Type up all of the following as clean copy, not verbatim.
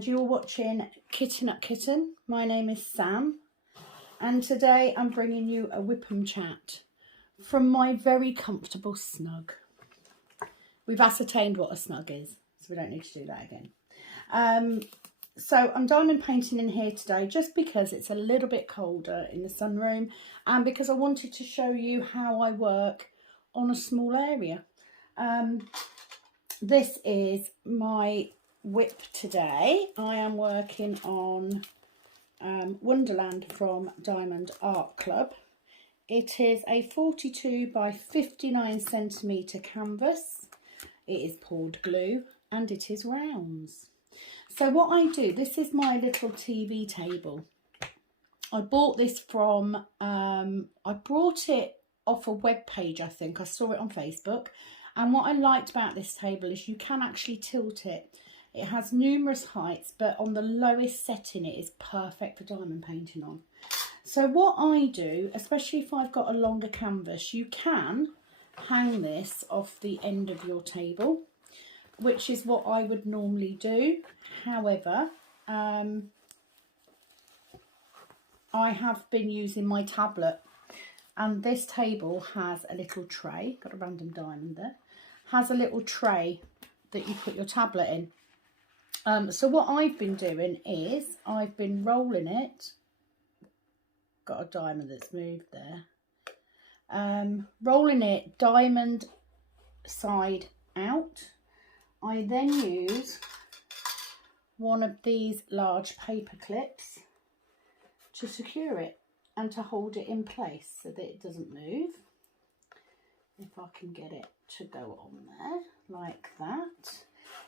and you're watching Kitten at Kitten. My name is Sam, and today I'm bringing you a Wip Chat from my very comfortable snug. We've ascertained what a snug is, so we don't need to do that again. So I'm diamond painting in here today just because it's a little bit colder in the sunroom and because I wanted to show you how I work on a small area. This is my whip today. I am working on Wonderland from Diamond Art Club. It is a 42 by 59 centimetre canvas. It is poured glue and it is rounds. So what I do, this is my little TV table. I bought this from, I brought it off a web page, I think. I saw it on Facebook. And what I liked about this table is you can actually tilt it. It has numerous heights, but on the lowest setting it is perfect for diamond painting on. So what I do, especially if I've got a longer canvas, you can hang this off the end of your table, which is what I would normally do. However, I have been using my tablet, and this table has a little tray, got a random diamond there, has a little tray that you put your tablet in. So what I've been doing is I've been rolling it, got a diamond that's moved there, rolling it diamond side out. I then use one of these large paper clips to secure it and to hold it in place so that it doesn't move. If I can get it to go on there like that.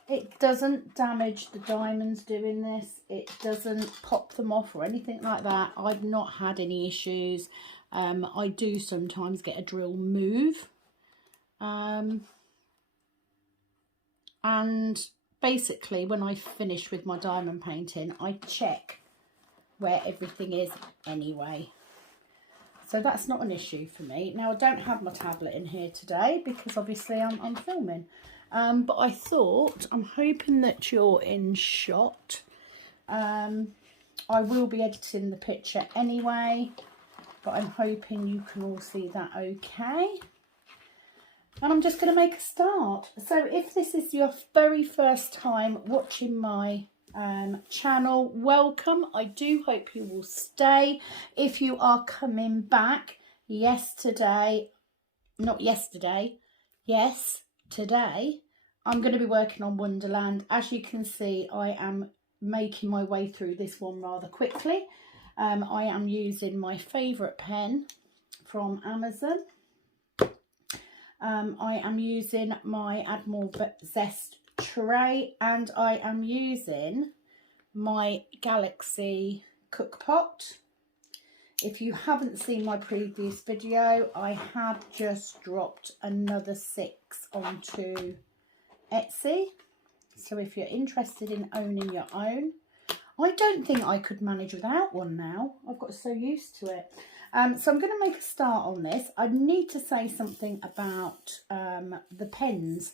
It doesn't damage the diamonds doing this. It doesn't pop them off or anything like that. I've not had any issues. I do sometimes get a drill move. And basically when I finish with my diamond painting, I check where everything is anyway. So that's not an issue for me. Now I don't have my tablet in here today because obviously I'm filming. But I thought, I'm hoping that you're in shot. I will be editing the picture anyway, but I'm hoping you can all see that okay. And I'm just going to make a start. So if this is your very first time watching my channel, welcome. I do hope you will stay. If you are coming back, today, I'm going to be working on Wonderland. As you can see, I am making my way through this one rather quickly. I am using my favourite pen from Amazon. I am using my Admiral Zest tray, and I am using my Galaxy cookpot. If you haven't seen my previous video, I have just dropped another 6 onto Etsy. So if you're interested in owning your own, I don't think I could manage without one now. I've got so used to it. So I'm going to make a start on this. I need to say something about the pens.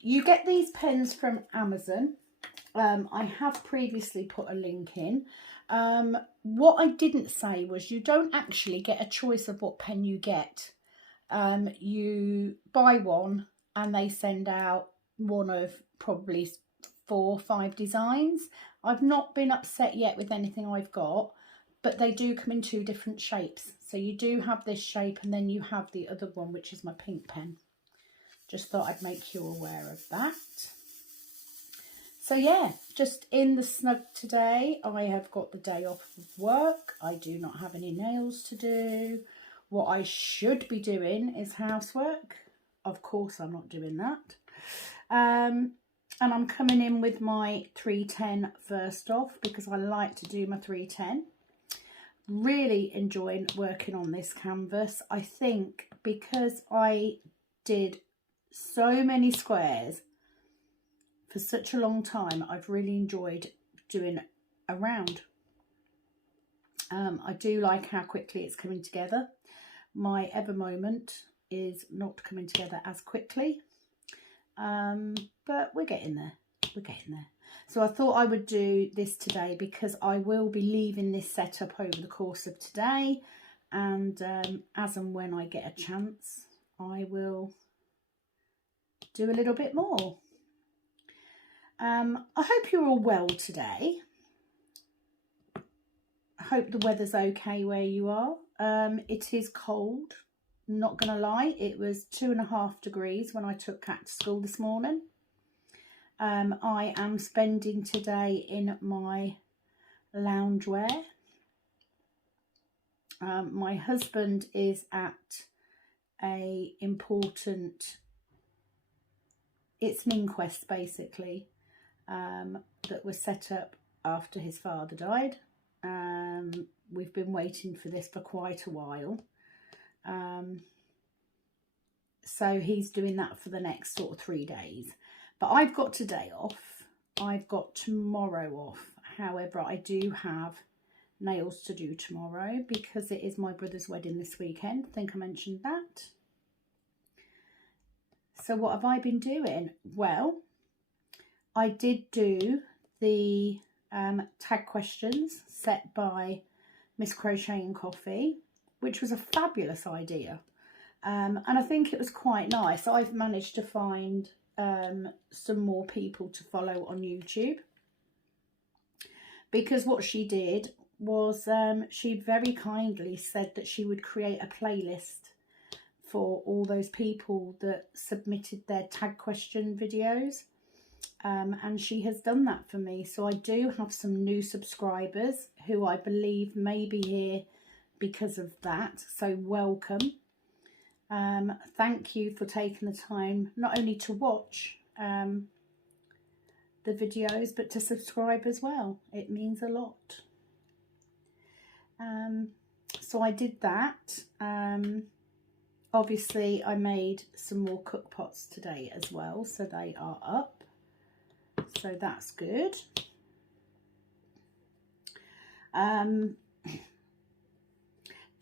You get these pens from Amazon. I have previously put a link in. What I didn't say was you don't actually get a choice of what pen you get. You buy one and they send out one of probably 4 or 5 designs. I've not been upset yet with anything I've got, but they do come in 2 different shapes. So you do have this shape and then you have the other one, which is my pink pen. Just thought I'd make you aware of that. So yeah, just in the snug today. I have got the day off of work. I do not have any nails to do. What I should be doing is housework. Of course I'm not doing that. And I'm coming in with my 310 first off because I like to do my 310. Really enjoying working on this canvas. I think because I did so many squares for such a long time, I've really enjoyed doing a round. I do like how quickly it's coming together. My Ever moment is not coming together as quickly, but we're getting there. So I thought I would do this today because I will be leaving this setup over the course of today, and as and when I get a chance I will do a little bit more. I hope you're all well today. I hope the weather's okay where you are. It is cold, not gonna lie. It was 2.5 degrees when I took Kat to school this morning. I am spending today in my loungewear. My husband is at it's an inquest basically, that was set up after his father died. We've been waiting for this for quite a while. So he's doing that for the next sort of 3 days. But I've got today off. I've got tomorrow off. However, I do have nails to do tomorrow because it is my brother's wedding this weekend. I think I mentioned that. So what have I been doing? Well, I did do the tag questions set by Miss Crochet and Coffee, which was a fabulous idea. And I think it was quite nice. I've managed to find some more people to follow on YouTube, because what she did was she very kindly said that she would create a playlist for all those people that submitted their tag question videos, and she has done that for me. So I do have some new subscribers who I believe may be here because of that, so welcome. Thank you for taking the time not only to watch the videos but to subscribe as well. It means a lot. So I did that. Obviously I made some more cook pots today as well, so they are up, so that's good.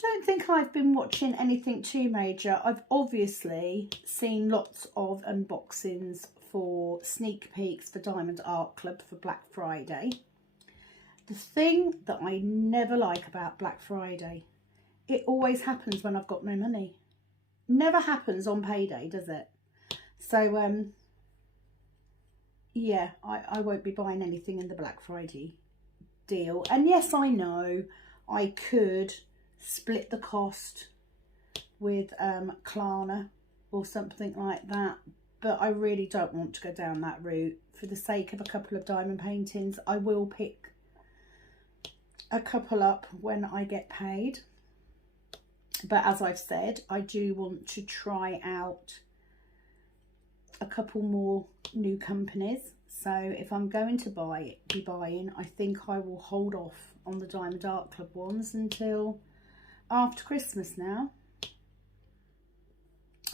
Don't think I've been watching anything too major. I've obviously seen lots of unboxings for sneak peeks for Diamond Art Club for Black Friday. The thing that I never like about Black Friday, it always happens when I've got no money. Never happens on payday, does it? So yeah, I won't be buying anything in the Black Friday deal. And yes, I know I could split the cost with Klarna or something like that, but I really don't want to go down that route. For the sake of a couple of diamond paintings, I will pick a couple up when I get paid. But as I've said, I do want to try out a couple more new companies. So if I'm going to be buying, I think I will hold off on the Diamond Art Club ones until after Christmas now,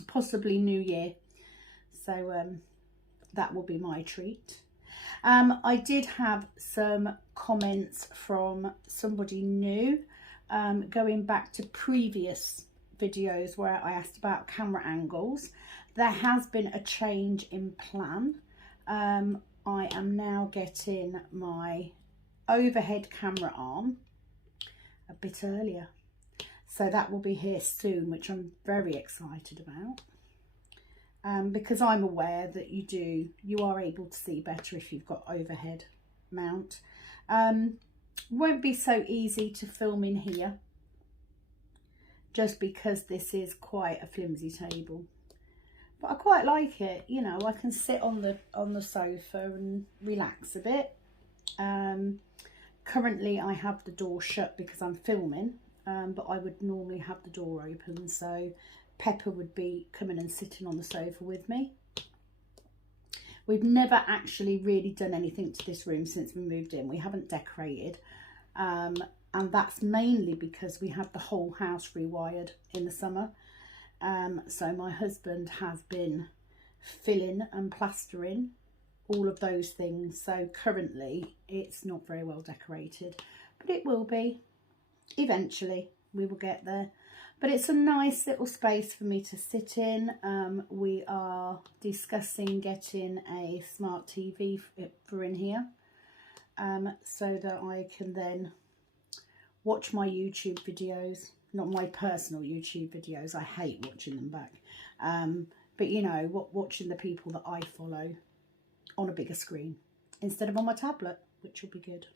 possibly New Year. So that will be my treat. I did have some comments from somebody new, going back to previous videos where I asked about camera angles. There has been a change in plan. I am now getting my overhead camera arm a bit earlier. So that will be here soon, which I'm very excited about, because I'm aware that you are able to see better if you've got overhead mount. Won't be so easy to film in here, just because this is quite a flimsy table. But I quite like it, you know. I can sit on the sofa and relax a bit. Currently I have the door shut because I'm filming. But I would normally have the door open, so Pepper would be coming and sitting on the sofa with me. We've never actually really done anything to this room since we moved in. We haven't decorated, and that's mainly because we had the whole house rewired in the summer. So my husband has been filling and plastering all of those things. So currently it's not very well decorated, but it will be eventually. We will get there. But it's a nice little space for me to sit in. We are discussing getting a smart TV for in here, so that I can then watch my YouTube videos. Not my personal YouTube videos. I hate watching them back. But you know, watching the people that I follow on a bigger screen instead of on my tablet, which will be good.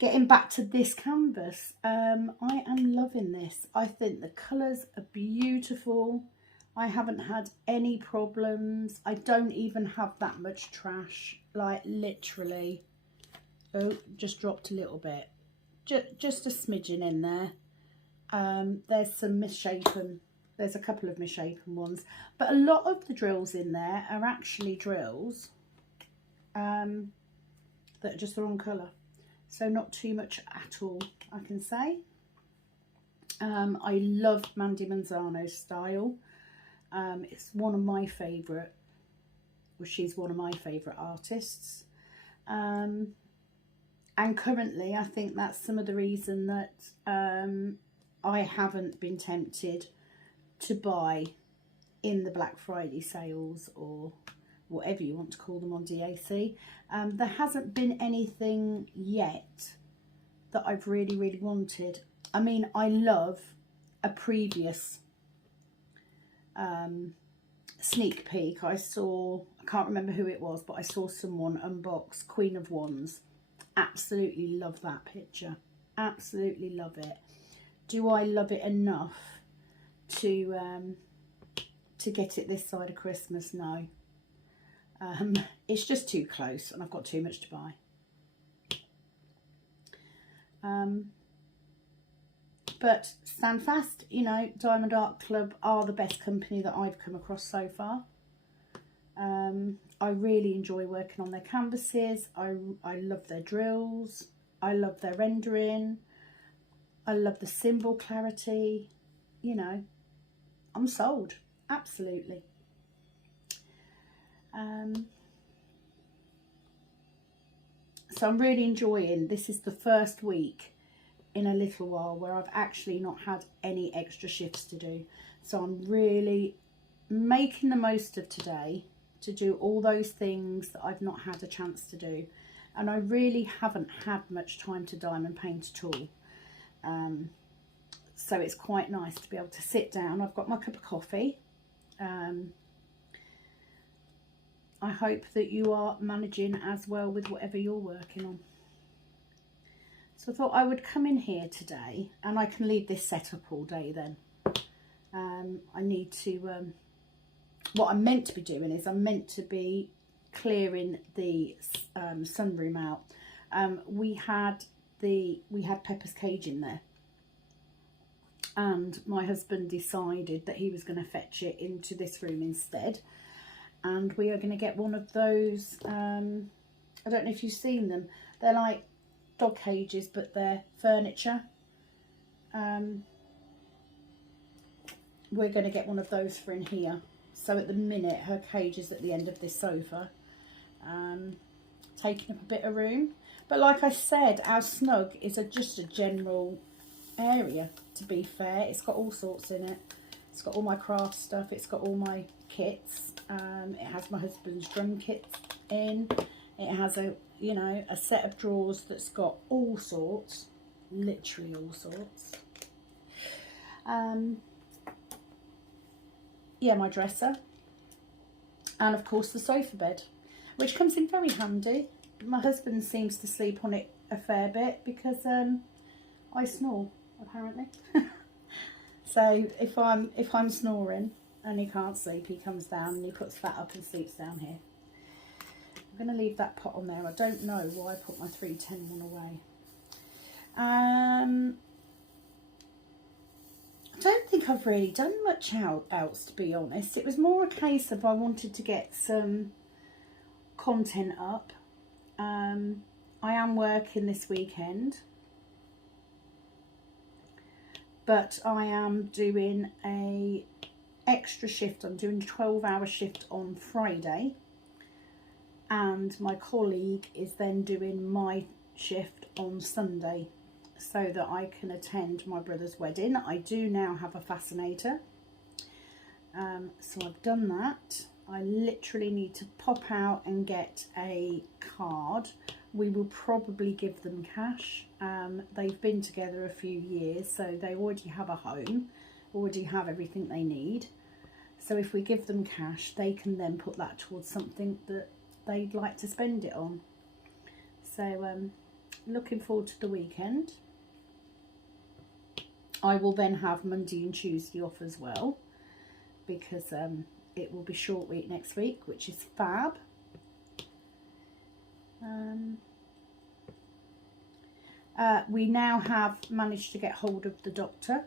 Getting back to this canvas, I am loving this. I think the colours are beautiful. I haven't had any problems. I don't even have that much trash, like literally. Oh, just dropped a little bit. Just a smidgen in there. There's some misshapen, there's a couple of misshapen ones, but a lot of the drills in there are actually drills that are just the wrong colour. So not too much at all, I can say. I love Mandy Manzano's style. It's one of my favourite, well, she's one of my favourite artists. And currently I think that's some of the reason that I haven't been tempted to buy in the Black Friday sales or whatever you want to call them on DAC. There hasn't been anything yet that I've really wanted. I mean, I love a previous sneak peek. I can't remember who it was, but I saw someone unbox Queen of Wands. Absolutely love that picture. Absolutely love it. Do I love it enough to get it this side of Christmas? No. It's just too close and I've got too much to buy. But stand fast, you know, Diamond Art Club are the best company that I've come across so far. I really enjoy working on their canvases. I love their drills. I love their rendering. I love the symbol clarity. You know, I'm sold. Absolutely. So I'm really enjoying, this is the first week in a little while where I've actually not had any extra shifts to do. So I'm really making the most of today to do all those things that I've not had a chance to do. And I really haven't had much time to diamond paint at all. So it's quite nice to be able to sit down. I've got my cup of coffee. I hope that you are managing as well with whatever you're working on. So I thought I would come in here today, and I can leave this set up all day then. I need to, what I'm meant to be doing is I'm meant to be clearing the sunroom out. We had Pepper's cage in there, and my husband decided that he was going to fetch it into this room instead. And we are going to get one of those, I don't know if you've seen them, they're like dog cages, but they're furniture. We're going to get one of those for in here. So at the minute, her cage is at the end of this sofa, taking up a bit of room. But like I said, our snug is just a general area, to be fair. It's got all sorts in it. It's got all my craft stuff, it's got all my kits, it has my husband's drum kits in, it has a set of drawers that's got all sorts, literally all sorts. Yeah, my dresser, and of course the sofa bed, which comes in very handy. My husband seems to sleep on it a fair bit because I snore, apparently. So if I'm snoring and he can't sleep, he comes down and he puts that up and sleeps down here. I'm going to leave that pot on there. I don't know why I put my 310 one away. I don't think I've really done much else, to be honest. It was more a case of I wanted to get some content up. I am working this weekend, but I am doing a extra shift. I'm doing a 12-hour shift on Friday, and my colleague is then doing my shift on Sunday. so that I can attend my brother's wedding. I do now have a fascinator. So I've done that. I literally need to pop out and get a card. We will probably give them cash. They've been together a few years, so they already have a home, already have everything they need. So if we give them cash, they can then put that towards something that they'd like to spend it on. So looking forward to the weekend. I will then have Monday and Tuesday off as well, because it will be short week next week, which is fab. We now have managed to get hold of the doctor,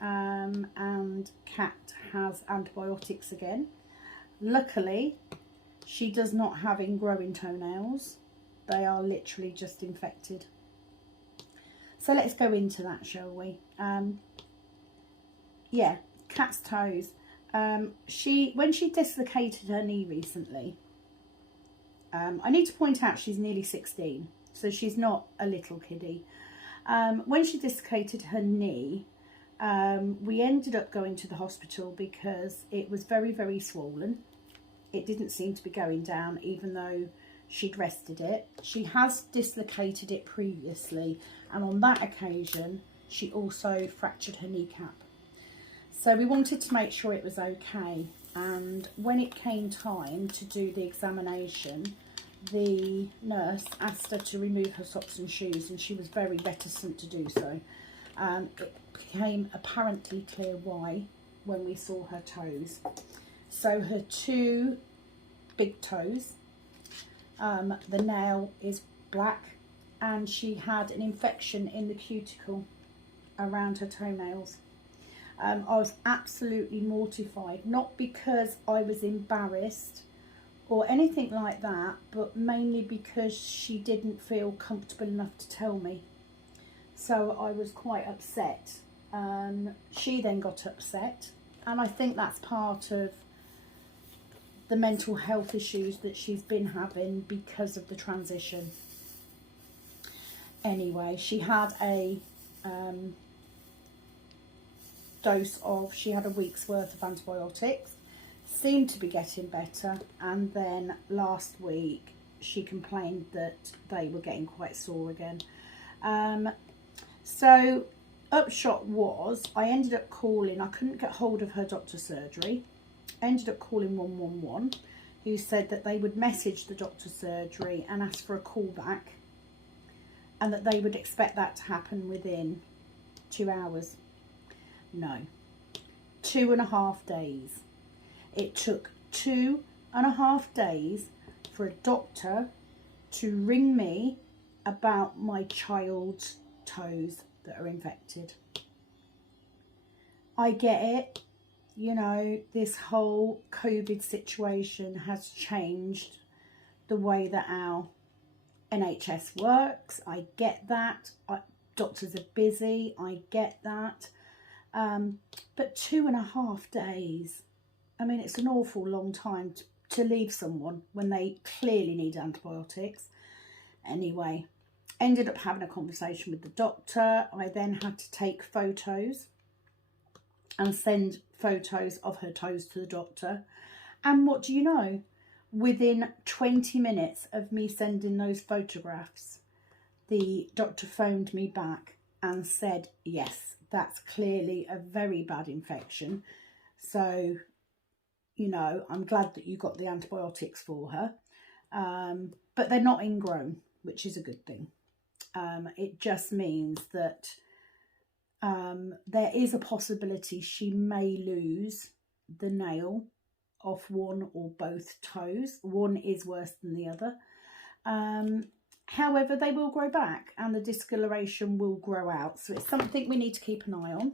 and Kat has antibiotics again. Luckily, she does not have ingrowing toenails. They are literally just infected. So let's go into that, shall we? Yeah, Kat's toes. When she dislocated her knee recently, I need to point out she's nearly 16, so she's not a little kiddie. When she dislocated her knee, we ended up going to the hospital because it was very, very swollen. It didn't seem to be going down, even though she'd rested it. She has dislocated it previously, and on that occasion she also fractured her kneecap. So we wanted to make sure it was okay, and when it came time to do the examination, the nurse asked her to remove her socks and shoes, and she was very reticent to do so. It became apparently clear why when we saw her toes. So her two big toes, the nail is black, and she had an infection in the cuticle around her toenails. I was absolutely mortified, not because I was embarrassed or anything like that, but mainly because she didn't feel comfortable enough to tell me. So I was quite upset. She then got upset, and I think that's part of the mental health issues that she's been having because of the transition. Anyway, she had a she had a week's worth of antibiotics, seemed to be getting better, and then last week she complained that they were getting quite sore again. So upshot was, I ended up calling, I couldn't get hold of her doctor's surgery, ended up calling 111, who said that they would message the doctor's surgery and ask for a call back, and that they would expect that to happen within 2 hours. No, 2.5 days. It took 2.5 days for a doctor to ring me about my child's toes that are infected. I get it, you know, this whole COVID situation has changed the way that our NHS works. I get that. Doctors are busy, I get that. But 2.5 days, I mean, it's an awful long time to leave someone when they clearly need antibiotics. Anyway, ended up having a conversation with the doctor. I then had to take photos and send photos of her toes to the doctor. And what do you know? Within 20 minutes of me sending those photographs, the doctor phoned me back and said, yes, that's clearly a very bad infection. So, you know, I'm glad that you got the antibiotics for her. But they're not ingrown, which is a good thing. It just means that there is a possibility she may lose the nail off one or both toes. One is worse than the other. However, they will grow back and the discoloration will grow out. So it's something we need to keep an eye on.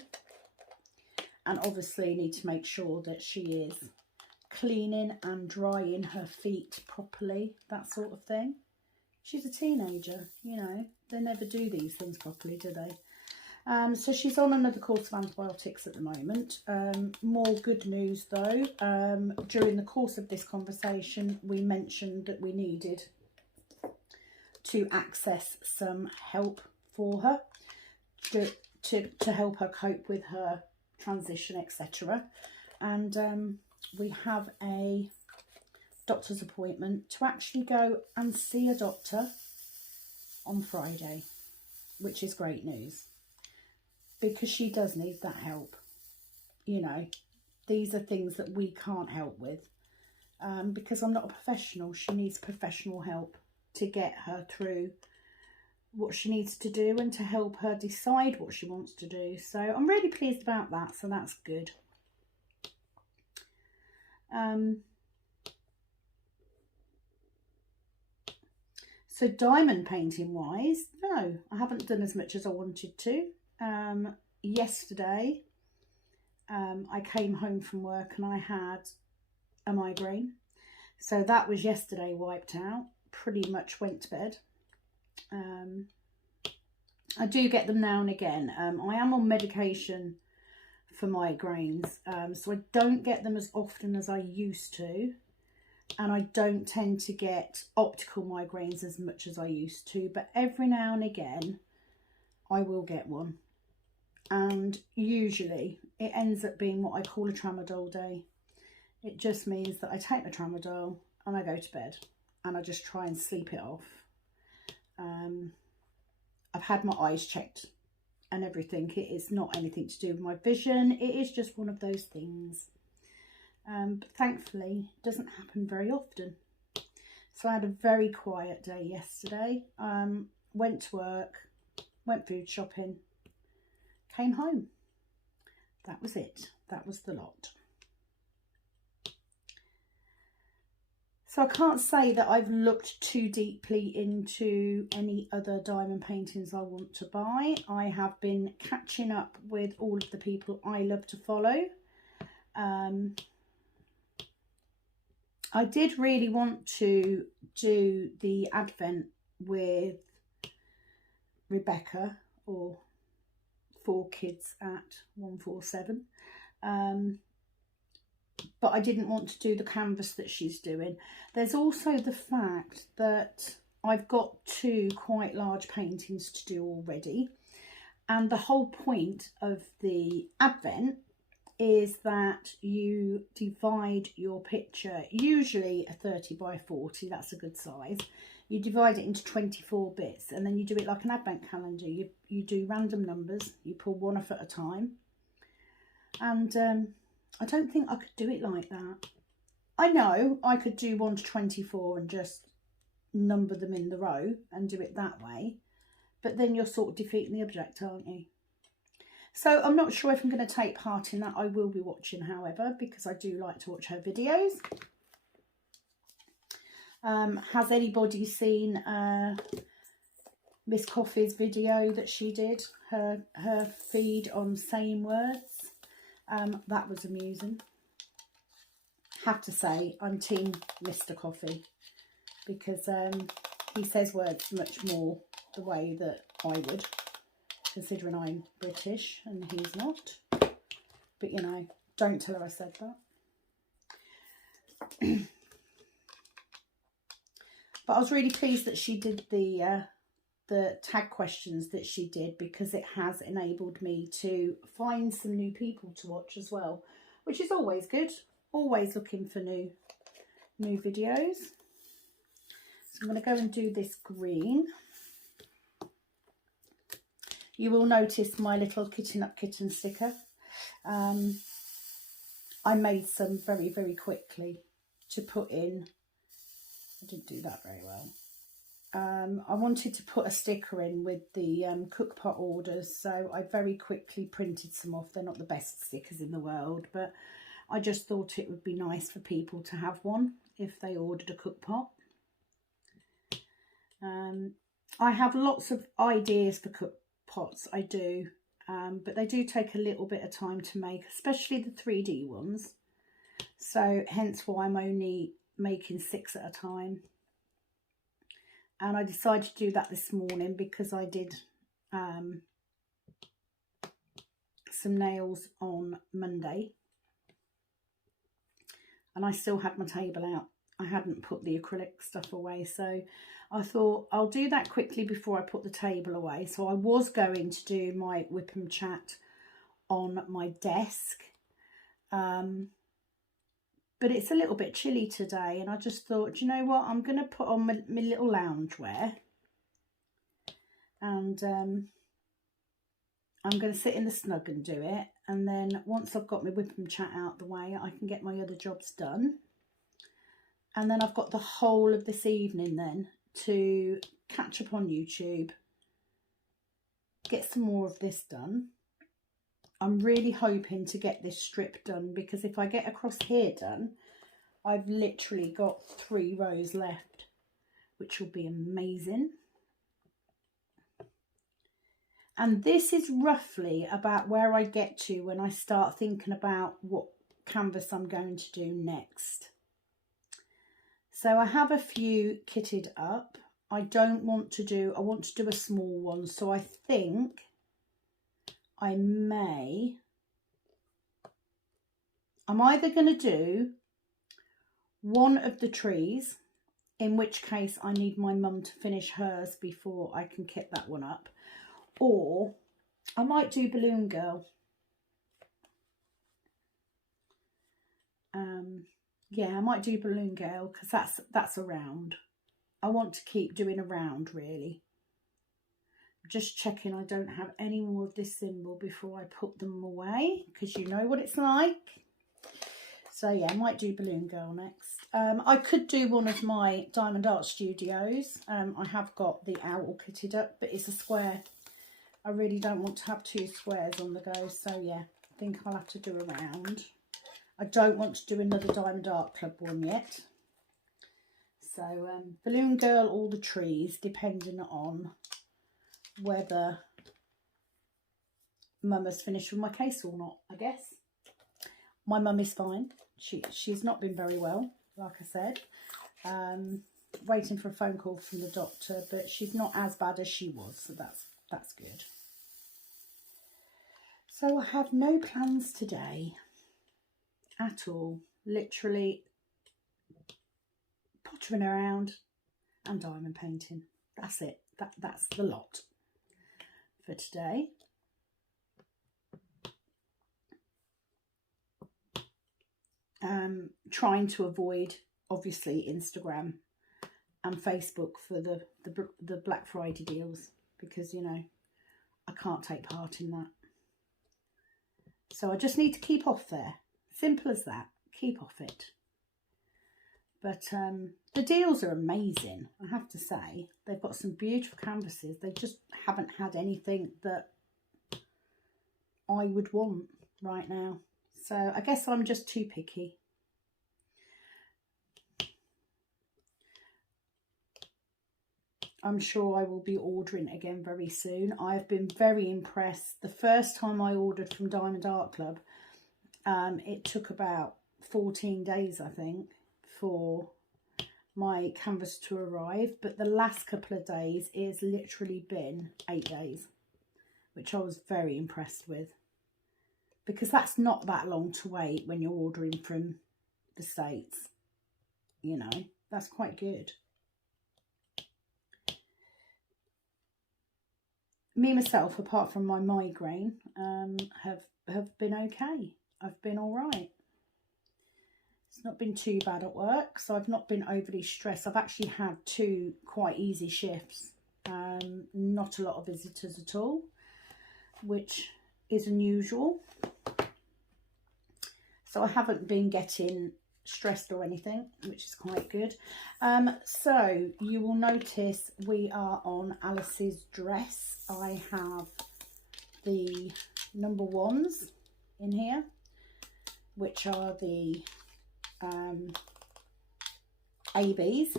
And obviously need to make sure that she is cleaning and drying her feet properly, that sort of thing. She's a teenager, you know, they never do these things properly, do they? So she's on another course of antibiotics at the moment. More good news though. During the course of this conversation, we mentioned that we needed to access some help for her to help her cope with her transition, etc. And we have a doctor's appointment to actually go and see a doctor on Friday, which is great news, because she does need that help. You know, these are things that we can't help with, because I'm not a professional. She needs professional help to get her through what she needs to do and to help her decide what she wants to do. So I'm really pleased about that, so that's good. So diamond painting wise, no, I haven't done as much as I wanted to. Yesterday I came home from work and I had a migraine, so that was yesterday wiped out. Pretty much went to bed. I do get them now and again. I am on medication for migraines, so I don't get them as often as I used to, and I don't tend to get optical migraines as much as I used to, but every now and again I will get one, and usually it ends up being what I call a tramadol day. It just means that I take my tramadol and I go to bed and I just try and sleep it off. I've had my eyes checked and everything. It is not anything to do with my vision. It is just one of those things. But thankfully, it doesn't happen very often. So I had a very quiet day yesterday. Went to work, went food shopping, came home. That was it. That was the lot. So I can't say that I've looked too deeply into any other diamond paintings I want to buy. I have been catching up with all of the people I love to follow. I did really want to do the Advent with Rebecca, or 4 Kids at 147. But I didn't want to do the canvas that she's doing. There's also the fact that I've got 2 quite large paintings to do already. And the whole point of the Advent is that you divide your picture, usually a 30 by 40, that's a good size. You divide it into 24 bits, and then you do it like an Advent calendar. You do random numbers, you pull one off at a time. And I don't think I could do it like that. I know I could do 1 to 24 and just number them in the row and do it that way, but then you're sort of defeating the object, aren't you? So I'm not sure if I'm going to take part in that. I will be watching, however, because I do like to watch her videos. Has anybody seen Miss Coffee's video that she did? Her feed on saying words. That was amusing. Have to say, I'm team Mr. Coffee, because he says words much more the way that I would, considering I'm British and he's not. But you know, don't tell her I said that. But I was really pleased that she did the tag questions that she did, because it has enabled me to find some new people to watch as well, which is always good. Always looking for new videos. So I'm going to go and do this green. You will notice my little Kitten Up Kitten sticker. I made some very, very quickly to put in. I didn't do that very well. I wanted to put a sticker in with the cookpot orders, so I very quickly printed some off. They're not the best stickers in the world, but I just thought it would be nice for people to have one if they ordered a cookpot. I have lots of ideas for cookpots, I do, but they do take a little bit of time to make, especially the 3D ones. So hence why I'm only making 6 at a time. And I decided to do that this morning because I did some nails on Monday. And I still had my table out. I hadn't put the acrylic stuff away. So I thought I'll do that quickly before I put the table away. So I was going to do my Wip Chat on my desk. But it's a little bit chilly today, and I just thought, you know what, I'm going to put on my little loungewear, and I'm going to sit in the snug and do it. And then once I've got my Wip Chat out the way, I can get my other jobs done. And then I've got the whole of this evening then to catch up on YouTube, get some more of this done. I'm really hoping to get this strip done, because if I get across here done, I've literally got 3 rows left, which will be amazing. And this is roughly about where I get to when I start thinking about what canvas I'm going to do next. So I have a few kitted up. I want to do a small one, so I think I'm either going to do one of the trees, in which case I need my mum to finish hers before I can kit that one up, or I might do Balloon Girl. Yeah, I might do Balloon Girl, because that's a round. I want to keep doing a round, really. Just checking I don't have any more of this symbol before I put them away, because you know what it's like. So yeah, I might do Balloon Girl next. I could do one of my Diamond Art Studios. I have got the owl kitted up, but it's a square. I really don't want to have 2 squares on the go. So yeah, I think I'll have to do a round. I don't want to do another Diamond Art Club one yet. So Balloon Girl, all the trees, depending on whether Mum has finished with my case or not, I guess. My mum is fine. She's not been very well, like I said. Waiting for a phone call from the doctor, but she's not as bad as she was, so that's good. So I have no plans today at all. Literally pottering around and diamond painting. That's it. That's the lot for today. Trying to avoid, obviously, Instagram and Facebook for the Black Friday deals, because, you know, I can't take part in that. So I just need to keep off there. Simple as that. Keep off it. But the deals are amazing, I have to say. They've got some beautiful canvases. They just haven't had anything that I would want right now. So I guess I'm just too picky. I'm sure I will be ordering again very soon. I've been very impressed. The first time I ordered from Diamond Art Club, it took about 14 days, I think, for my canvas to arrive. But the last couple of days, it's literally been 8 days, which I was very impressed with. Because that's not that long to wait when you're ordering from the States. You know, that's quite good. Me, myself, apart from my migraine, have been okay. I've been all right. It's not been too bad at work, so I've not been overly stressed. I've actually had 2 quite easy shifts. Not a lot of visitors at all, which is unusual. So I haven't been getting stressed or anything, which is quite good. So you will notice we are on Alice's dress. I have the number 1s in here, which are the ABs.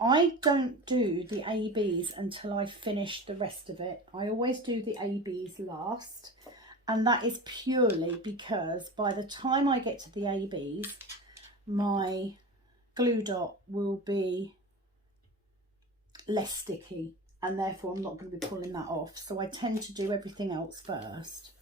I don't do the ABs until I finish the rest of it. I always do the ABs last, and that is purely because by the time I get to the ABs, my glue dot will be less sticky, and therefore I'm not going to be pulling that off. So I tend to do everything else first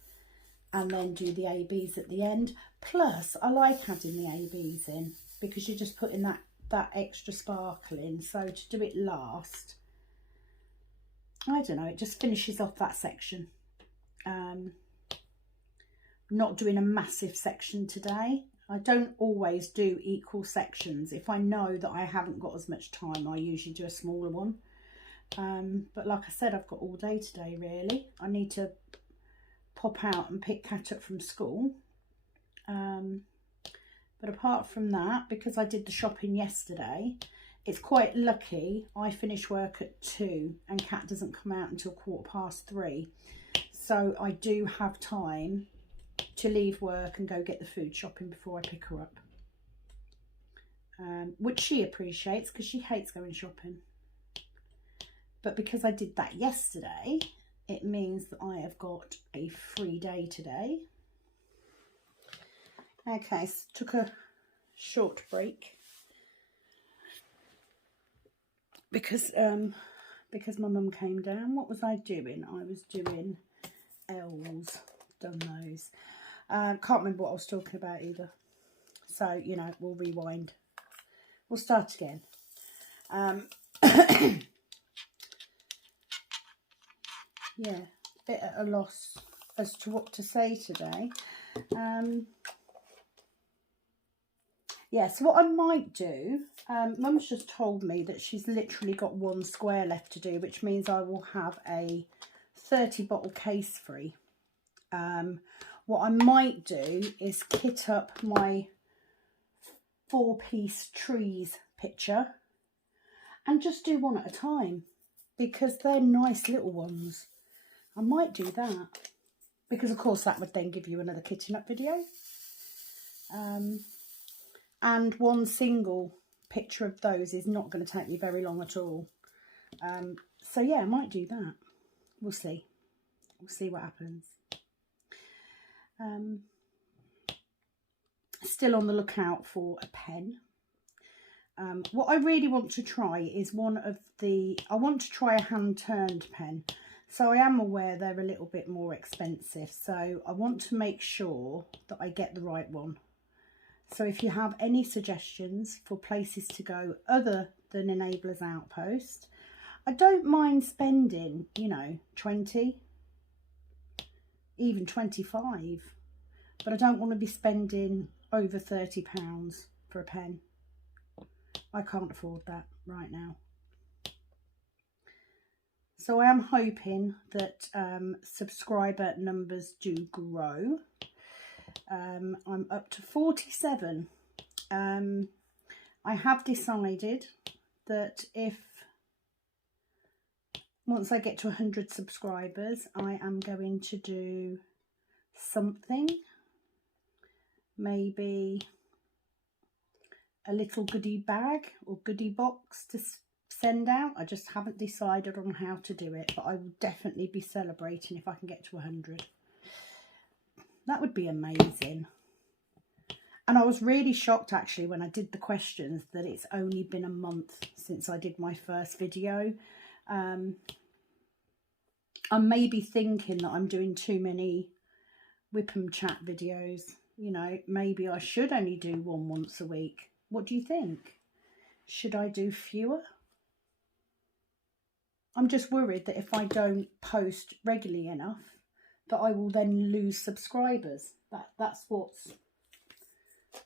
and then do the ABs at the end. Plus I like adding the ABs in because you're just putting that that extra sparkle in. So to do it last, I don't know, it just finishes off that section. Not doing a massive section today. I don't always do equal sections. If I know that I haven't got as much time, I usually do a smaller one. But like I said, I've got all day today, really. I need to pop out and pick Kat up from school. But apart from that, because I did the shopping yesterday, it's quite lucky I finish work at 2 and Kat doesn't come out until 3:15. So I do have time to leave work and go get the food shopping before I pick her up. Which she appreciates because she hates going shopping. But because I did that yesterday, it means that I have got a free day today. Okay, so took a short break because my mum came down. What was I doing? I was doing L's, done those. Can't remember what I was talking about either. So, you know, we'll rewind. We'll start again. Yeah, bit at a loss as to what to say today. Yeah, so what I might do, Mum's just told me that she's literally got 1 square left to do, which means I will have a 30 bottle case free. What I might do is kit up my 4-piece trees picture and just do one at a time because they're nice little ones. I might do that because of course that would then give you another kitting up video. And one single picture of those is not going to take me very long at all. So yeah, I might do that. We'll see. We'll see what happens. Still on the lookout for a pen. What I really want to try is I want to try a hand-turned pen. So I am aware they're a little bit more expensive. So I want to make sure that I get the right one. So if you have any suggestions for places to go other than Enablers Outpost, I don't mind spending, you know, 20, even 25, but I don't want to be spending over £30 for a pen. I can't afford that right now. So I am hoping that subscriber numbers do grow. I'm up to 47. I have decided that once I get to 100 subscribers, I am going to do something, maybe a little goodie bag or goodie box to send out. I just haven't decided on how to do it, but I will definitely be celebrating if I can get to 100. That would be amazing. And I was really shocked actually when I did the questions that it's only been a month since I did my first video. I may be thinking that I'm doing too many Wip Chat videos. You know, maybe I should only do one once a week. What do you think? Should I do fewer? I'm just worried that if I don't post regularly enough, that I will then lose subscribers. That's what's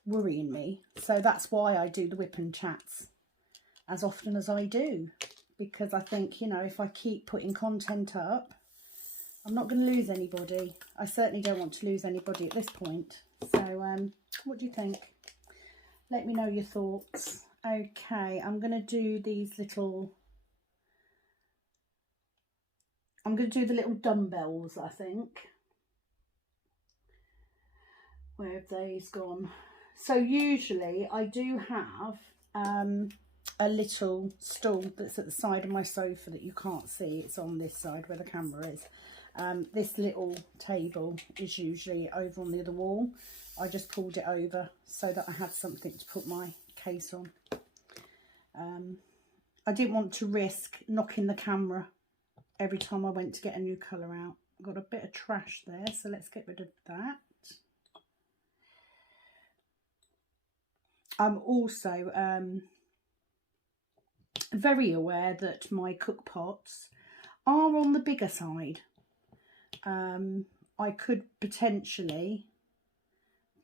worrying me. So that's why I do the Wip Chats as often as I do. Because I think, you know, if I keep putting content up, I'm not going to lose anybody. I certainly don't want to lose anybody at this point. So, what do you think? Let me know your thoughts. Okay, I'm going to do these little... I'm going to do the little dumbbells, I think. Where have these gone? So usually I do have a little stool that's at the side of my sofa that you can't see. It's on this side where the camera is. This little table is usually over on the other wall. I just pulled it over so that I had something to put my case on. I didn't want to risk knocking the camera every time I went to get a new colour out. Got a bit of trash there, so let's get rid of that. I'm also very aware that my cook pots are on the bigger side. I could potentially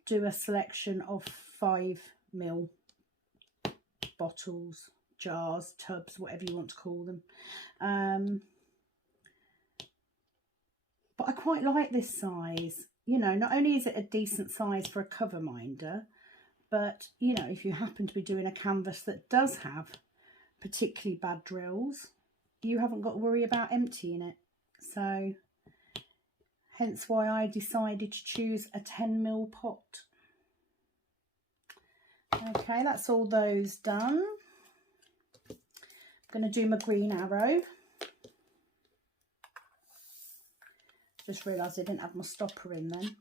do a selection of 5ml bottles, jars, tubs, whatever you want to call them. But I quite like this size. You know, not only is it a decent size for a cover minder, but, you know, if you happen to be doing a canvas that does have particularly bad drills, you haven't got to worry about emptying it. So, hence why I decided to choose a 10ml pot. Okay, that's all those done. I'm going to do my green arrow. Just realised I didn't have my stopper in then.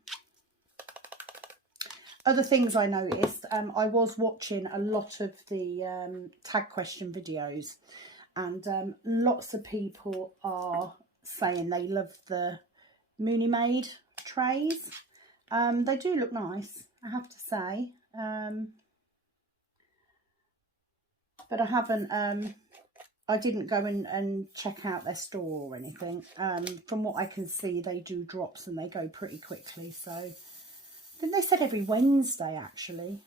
Other things I noticed, I was watching a lot of the tag question videos, and lots of people are saying they love the Mooney Made trays. They do look nice, I have to say. But I haven't, I didn't go and check out their store or anything. From what I can see, they do drops and they go pretty quickly. So I think they said every Wednesday, actually.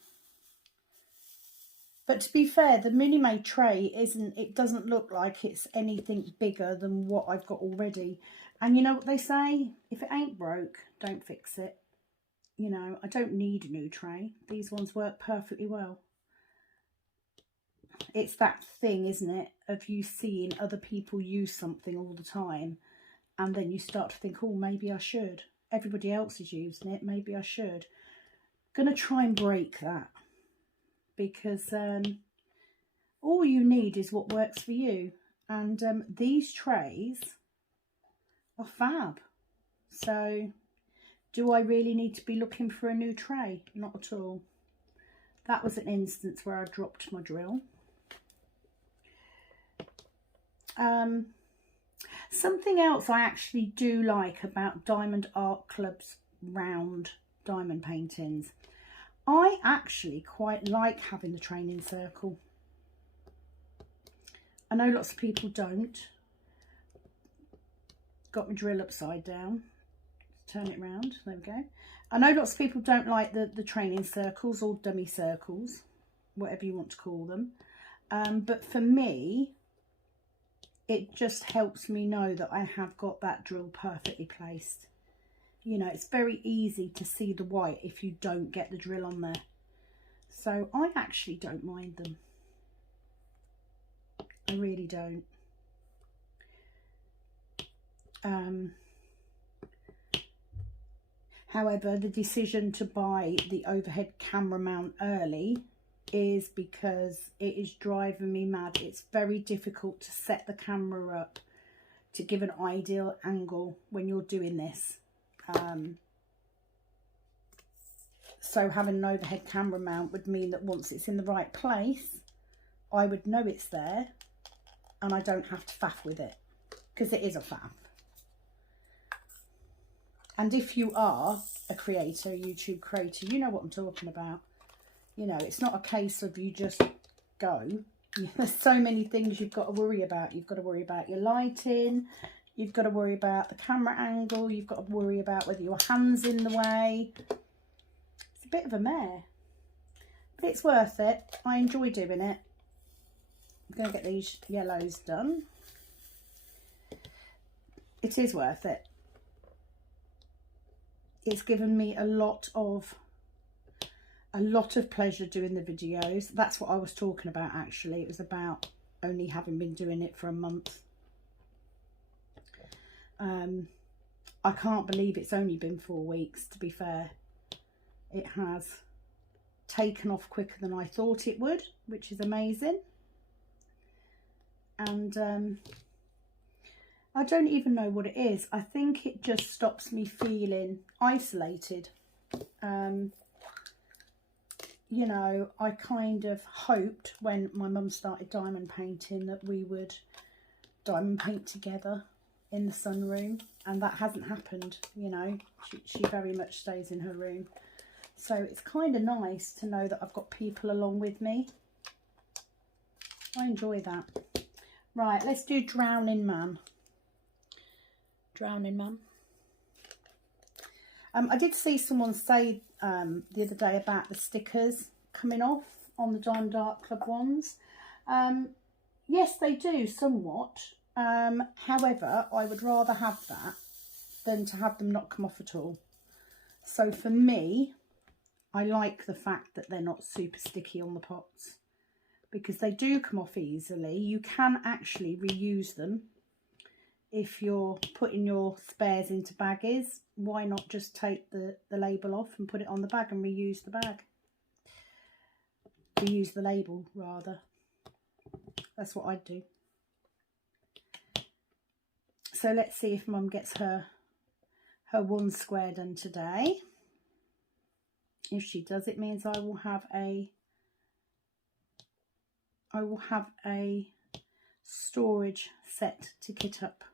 But to be fair, the Mooney Made tray it doesn't look like it's anything bigger than what I've got already. And you know what they say? If it ain't broke, don't fix it. You know, I don't need a new tray. These ones work perfectly well. It's that thing, isn't it, of you seeing other people use something all the time, and then you start to think, oh, maybe I should. Everybody else is using it, maybe I should. Gonna try and break that, because all you need is what works for you. And these trays are fab. So do I really need to be looking for a new tray? Not at all. That was an instance where I dropped my drill. Something else I actually do like about Diamond Art Club's round diamond paintings, I actually quite like having the training circle. I know lots of people don't. Got my drill upside down. Turn it around. There we go. I know lots of people don't like the training circles or dummy circles, whatever you want to call them. But for me, it just helps me know that I have got that drill perfectly placed. You know, it's very easy to see the white if you don't get the drill on there. So I actually don't mind them. I really don't. However, the decision to buy the overhead camera mount early is because it is driving me mad. It's very difficult to set the camera up to give an ideal angle when you're doing this. So having an overhead camera mount would mean that once it's in the right place, I would know it's there and I don't have to faff with it, because it is a faff. And if you are a creator, a YouTube creator, you know what I'm talking about. You know, it's not a case of you just go. There's so many things you've got to worry about. You've got to worry about your lighting. You've got to worry about the camera angle. You've got to worry about whether your hand's in the way. It's a bit of a mare. But it's worth it. I enjoy doing it. I'm going to get these yellows done. It is worth it. It's given me a lot of pleasure doing the videos. That's what I was talking about, actually. It was about only having been doing it for a month. I can't believe it's only been 4 weeks, to be fair. It has taken off quicker than I thought it would, which is amazing. And I don't even know what it is. I think it just stops me feeling isolated. You know, I kind of hoped when my mum started diamond painting that we would diamond paint together in the sunroom, and that hasn't happened. You know, she very much stays in her room. So it's kind of nice to know that I've got people along with me. I enjoy that. Right, let's do Drowning Man. Drowning Man. I did see someone say the other day about the stickers coming off on the Dime Dark Club ones. Yes, they do somewhat. However, I would rather have that than to have them not come off at all. So for me, I like the fact that they're not super sticky on the pots, because they do come off easily. You can actually reuse them. If you're putting your spares into baggies, why not just take the label off and put it on the bag and reuse the bag? Reuse the label, rather. That's what I'd do. So let's see if Mum gets her one square done today. If she does, it means I will have a storage set to kit up,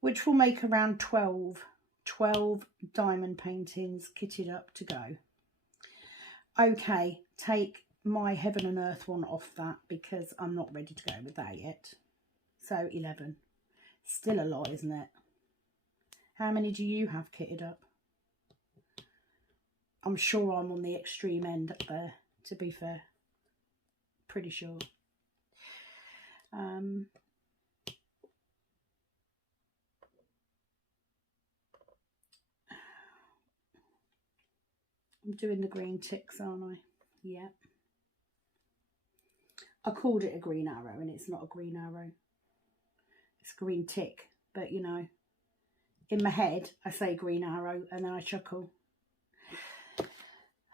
which will make around 12 diamond paintings kitted up to go. Okay, take my Heaven and Earth one off that, because I'm not ready to go with that yet. So 11. Still a lot, isn't it? How many do you have kitted up? I'm sure I'm on the extreme end up there, to be fair. Pretty sure. I'm doing the green ticks, aren't I? Yeah. I called it a green arrow, and it's not a green arrow. It's a green tick, but you know, in my head I say green arrow and then I chuckle.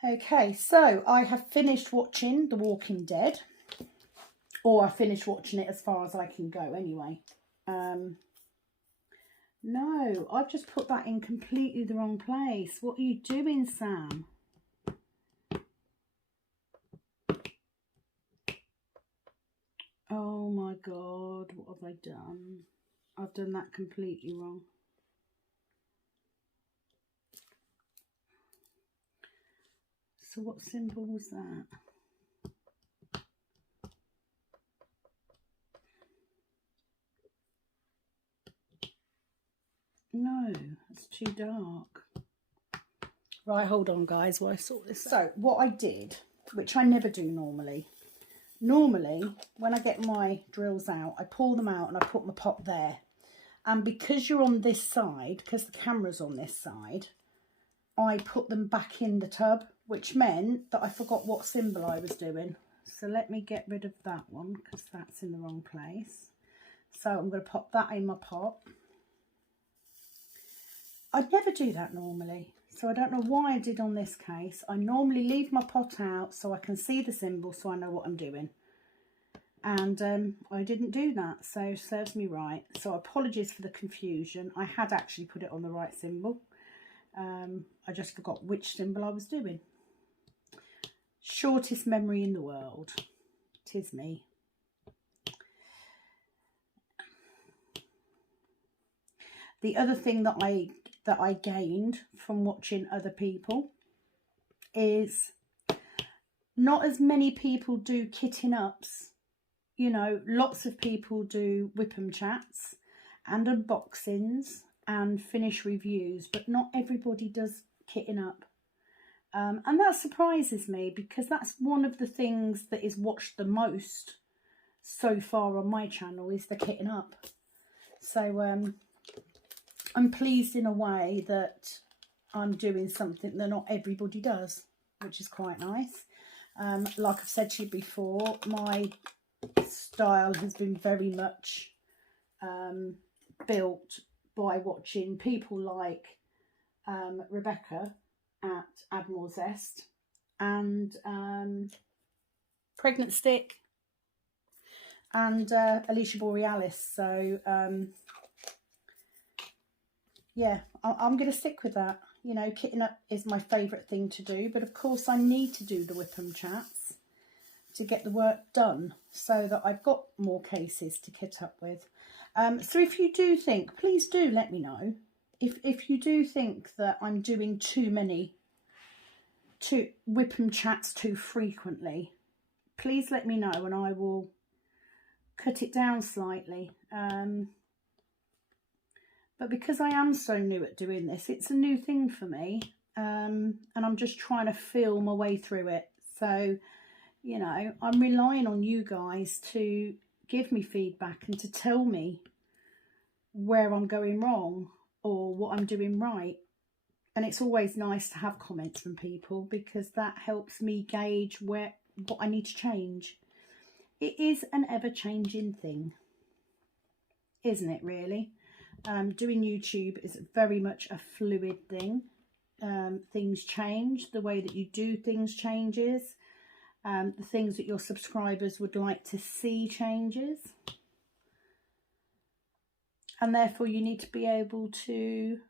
Okay, so I have finished watching The Walking Dead, or I finished watching it as far as I can go anyway. No, I've just put that in completely the wrong place. What are you doing, Sam? Oh my God, what have I done? I've done that completely wrong. So what symbol was that? No, it's too dark. Right, hold on guys while I sort this out. So what I did, which I never do normally, when I get my drills out, I pull them out and I put my pot there. And because you're on this side, because the camera's on this side, I put them back in the tub, which meant that I forgot what symbol I was doing. So let me get rid of that one, because that's in the wrong place. So I'm going to pop that in my pot. I'd never do that normally, so I don't know why I did on this case. I normally leave my pot out so I can see the symbol, so I know what I'm doing. And I didn't do that, so serves me right. So apologies for the confusion. I had actually put it on the right symbol. I just forgot which symbol I was doing. Shortest memory in the world. 'Tis me. The other thing that I gained from watching other people is not as many people do kitting ups. You know, lots of people do Wip Chats and unboxings and finish reviews, but not everybody does kitting up. And that surprises me, because that's one of the things that is watched the most so far on my channel, is the kitting up. So I'm pleased in a way that I'm doing something that not everybody does, which is quite nice. Like I've said to you before, my style has been very much built by watching people like Rebecca at Add More Zest and Pregnant Stick and Alicia Borealis. So yeah, I'm going to stick with that. You know, kitting up is my favourite thing to do, but of course I need to do the Wip Chats to get the work done, so that I've got more cases to kit up with. So if you do think, please do let me know. If you do think that I'm doing too many Wip Chats too frequently, please let me know and I will cut it down slightly. But because I am so new at doing this, it's a new thing for me, and I'm just trying to feel my way through it. So, you know, I'm relying on you guys to give me feedback and to tell me where I'm going wrong or what I'm doing right. And it's always nice to have comments from people because that helps me gauge what I need to change. It is an ever-changing thing, isn't it, really? Doing YouTube is very much a fluid thing. Things change. The way that you do things changes. The things that your subscribers would like to see changes. And therefore you need to be able to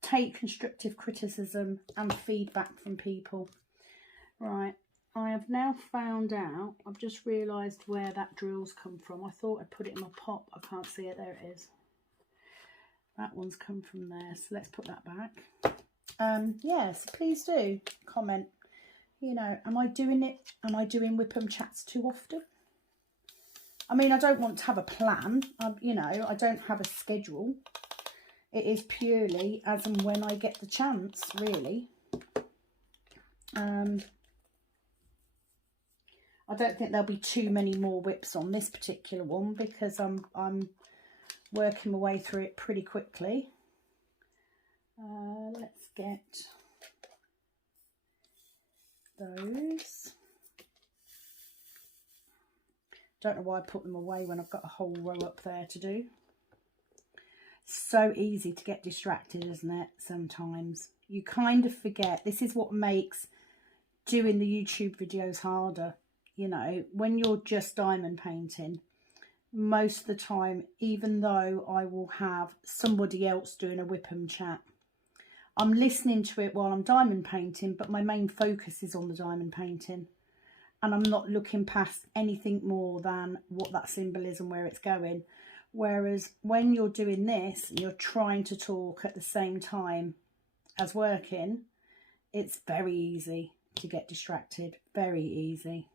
take constructive criticism and feedback from people. Right, I have now found out, I've just realised where that drill's come from. I thought I'd put it in my pot, I can't see it, there it is. That one's come from there, so let's put that back. Yes, please do comment. You know, am I doing it? Am I doing Wip Chats too often? I mean, I don't want to have a plan. You know, I don't have a schedule. It is purely as and when I get the chance, really. I don't think there'll be too many more whips on this particular one because I'm working my way through it pretty quickly. Let's get those. Don't know why I put them away when I've got a whole row up there to do. So easy to get distracted, isn't it? Sometimes you kind of forget. This is what makes doing the YouTube videos harder. You know, when you're just diamond painting, most of the time, even though I will have somebody else doing a Wip Chat, I'm listening to it while I'm diamond painting, but my main focus is on the diamond painting. And I'm not looking past anything more than what that symbol is and where it's going. Whereas when you're doing this and you're trying to talk at the same time as working, it's very easy to get distracted. Very easy.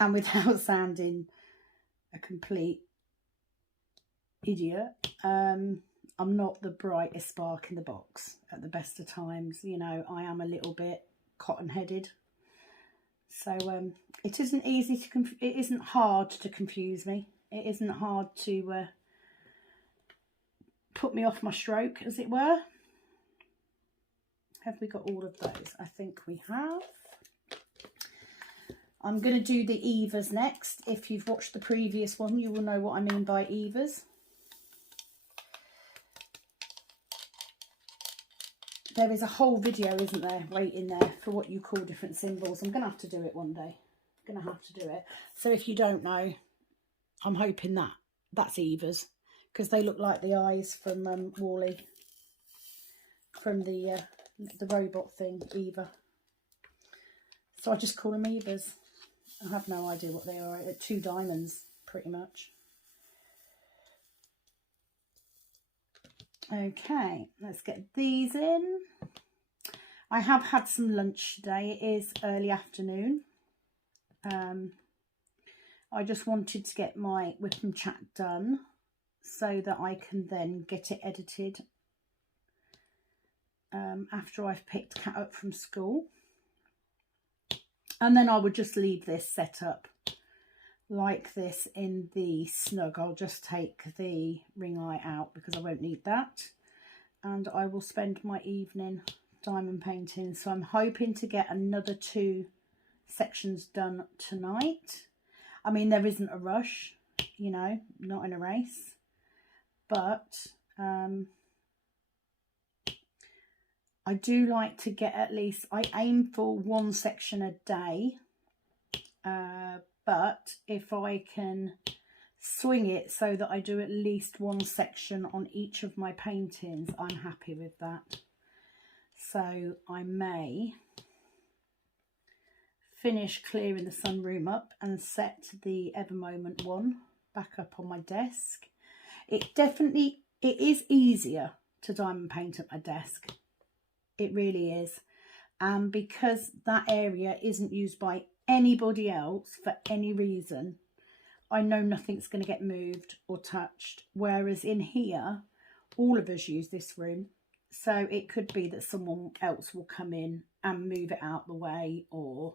And without sounding a complete idiot, I'm not the brightest spark in the box at the best of times. You know, I am a little bit cotton-headed. So it isn't easy to it isn't hard to confuse me. It isn't hard to put me off my stroke, as it were. Have we got all of those? I think we have. I'm going to do the Evas next. If you've watched the previous one, you will know what I mean by Evas. There is a whole video, isn't there, waiting there for what you call different symbols. I'm going to have to do it one day. I'm going to have to do it. So if you don't know, I'm hoping that's Evas, because they look like the eyes from Wall-E, from the robot thing, Eva. So I just call them Evas. I have no idea what they are. They're 2 diamonds, pretty much. Okay, let's get these in. I have had some lunch today. It is early afternoon. I just wanted to get my Wip Chat done so that I can then get it edited after I've picked Kat up from school. And then I would just leave this set up like this in the snug. I'll just take the ring eye out because I won't need that. And I will spend my evening diamond painting. So I'm hoping to get another 2 sections done tonight. I mean, there isn't a rush, you know, not in a race. But I do like to get at least, I aim for 1 section a day. But if I can swing it so that I do at least 1 section on each of my paintings, I'm happy with that. So I may finish clearing the sunroom up and set the Ever Moment one back up on my desk. It is easier to diamond paint at my desk. It really is. and because that area isn't used by anybody else for any reason, I know nothing's going to get moved or touched. Whereas in here, all of us use this room, so it could be that someone else will come in and move it out the way or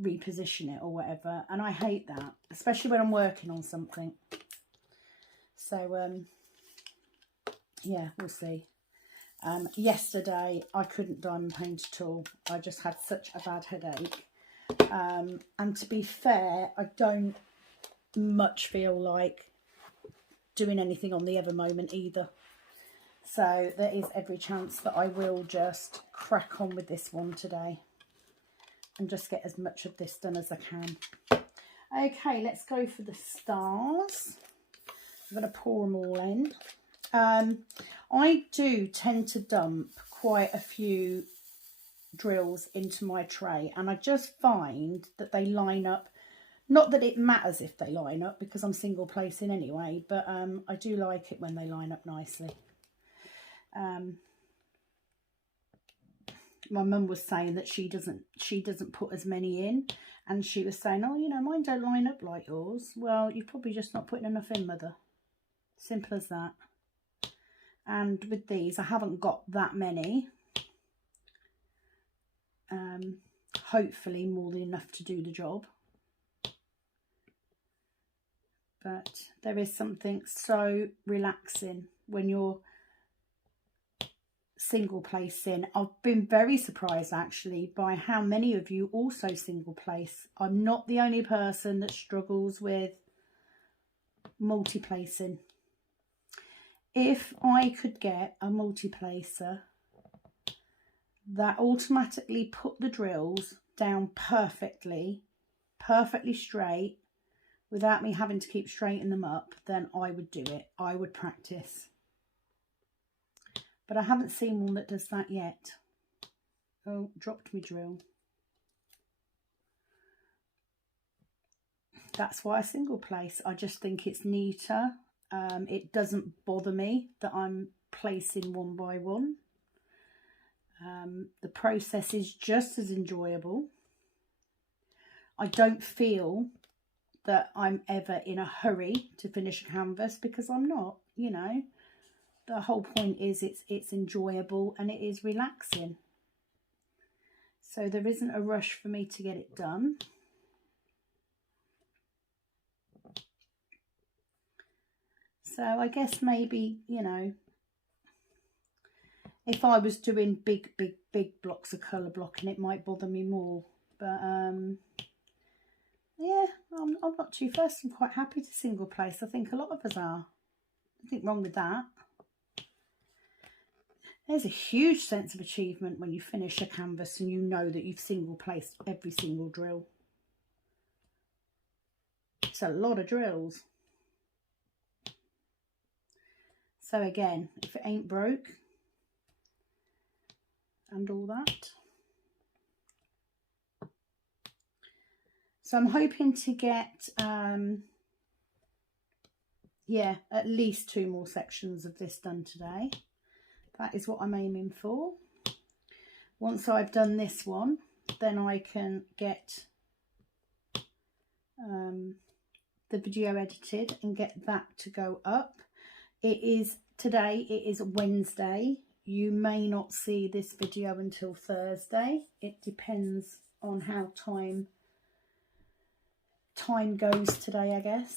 reposition it or whatever, and I hate that, especially when I'm working on something. So yeah, we'll see. Yesterday I couldn't diamond paint at all. I just had such a bad headache, and to be fair, I don't much feel like doing anything on the other moment either, so there is every chance that I will just crack on with this one today and just get as much of this done as I can. Okay, let's go for the stars. I'm going to pour them all in. I do tend to dump quite a few drills into my tray, and I just find that they line up. Not that it matters if they line up, because I'm single placing anyway, but I do like it when they line up nicely. My mum was saying that she doesn't put as many in, and she was saying, oh, you know, mine don't line up like yours. Well, you're probably just not putting enough in, mother. Simple as that. And with these, I haven't got that many. Hopefully more than enough to do the job. But there is something so relaxing when you're single placing. I've been very surprised actually by how many of you also single place. I'm not the only person that struggles with multi-placing. If I could get a multi-placer that automatically put the drills down perfectly straight without me having to keep straightening them up, then I would do it. I would practice. But I haven't seen one that does that yet. Oh, dropped me drill. That's why I single place. I just think it's neater. It doesn't bother me that I'm placing one by one. The process is just as enjoyable. I don't feel that I'm ever in a hurry to finish a canvas, because I'm not, you know. The whole point is it's enjoyable and it is relaxing. So there isn't a rush for me to get it done. So I guess maybe, you know, if I was doing big blocks of colour blocking, it might bother me more. But yeah, I'm not too fussed. I'm quite happy to single place. I think a lot of us are. Nothing wrong with that. There's a huge sense of achievement when you finish a canvas and you know that you've single placed every single drill. It's a lot of drills. So again, if it ain't broke and all that. So I'm hoping to get, yeah, at least 2 more sections of this done today. That is what I'm aiming for. Once I've done this one, then I can get the video edited and get that to go up. Today is Wednesday. You may not see this video until Thursday. It depends on how time goes today, I guess.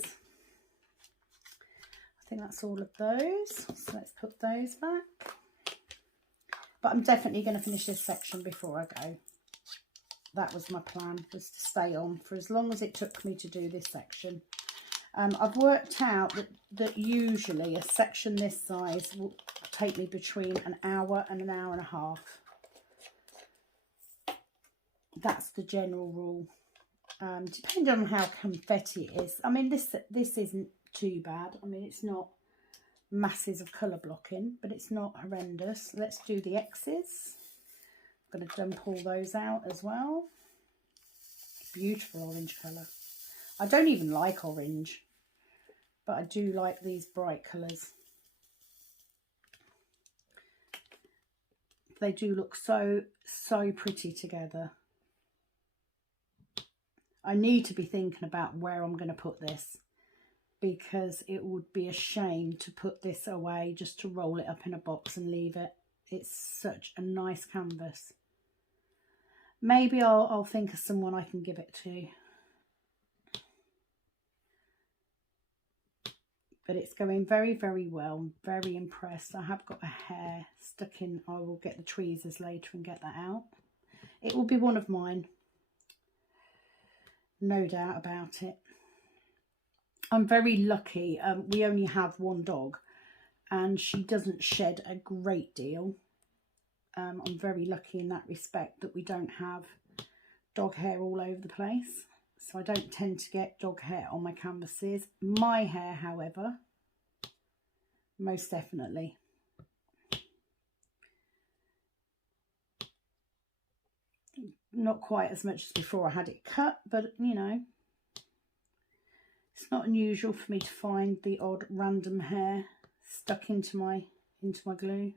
I think that's all of those. So let's put those back. But I'm definitely going to finish this section before I go. That was my plan, was to stay on for as long as it took me to do this section. I've worked out that usually a section this size will take me between an hour and an hour and a half. That's the general rule. Depending on how confetti it is. I mean, this isn't too bad. I mean, it's not masses of colour blocking, but it's not horrendous. Let's do the X's. I'm going to dump all those out as well. Beautiful orange colour. I don't even like orange, but I do like these bright colours. They do look so pretty together. I need to be thinking about where I'm going to put this, because it would be a shame to put this away just to roll it up in a box and leave it. It's such a nice canvas. Maybe I'll think of someone I can give it to. But it's going very, very well. I'm very impressed. I have got a hair stuck in. I will get the tweezers later and get that out. It will be one of mine. No doubt about it. I'm very lucky. We only have one dog and she doesn't shed a great deal. I'm very lucky in that respect that we don't have dog hair all over the place. So I don't tend to get dog hair on my canvases. My hair, however, most definitely. Not quite as much as before I had it cut, but you know, it's not unusual for me to find the odd random hair stuck into my glue.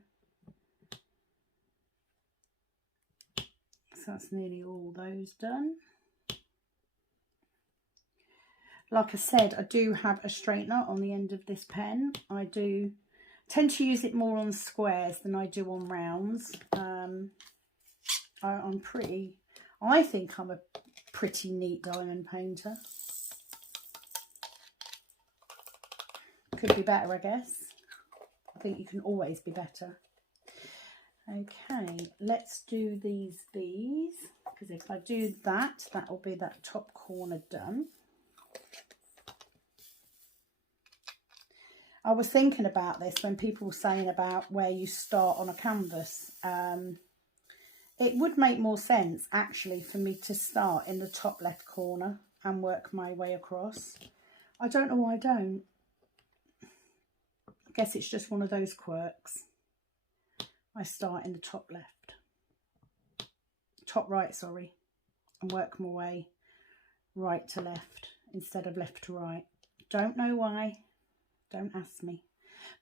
So that's nearly all those done. Like I said, I do have a straightener on the end of this pen. I do tend to use it more on squares than I do on rounds. I think I'm a pretty neat diamond painter. Could be better, I guess. I think you can always be better. Okay, let's do these bees, because if I do that, that will be that top corner done. I was thinking about this when people were saying about where you start on a canvas. It would make more sense actually for me to start in the top left corner and work my way across. I don't know why I don't. I guess it's just one of those quirks. I start in the top right, sorry, and work my way right to left instead of left to right. Don't know why, don't ask me.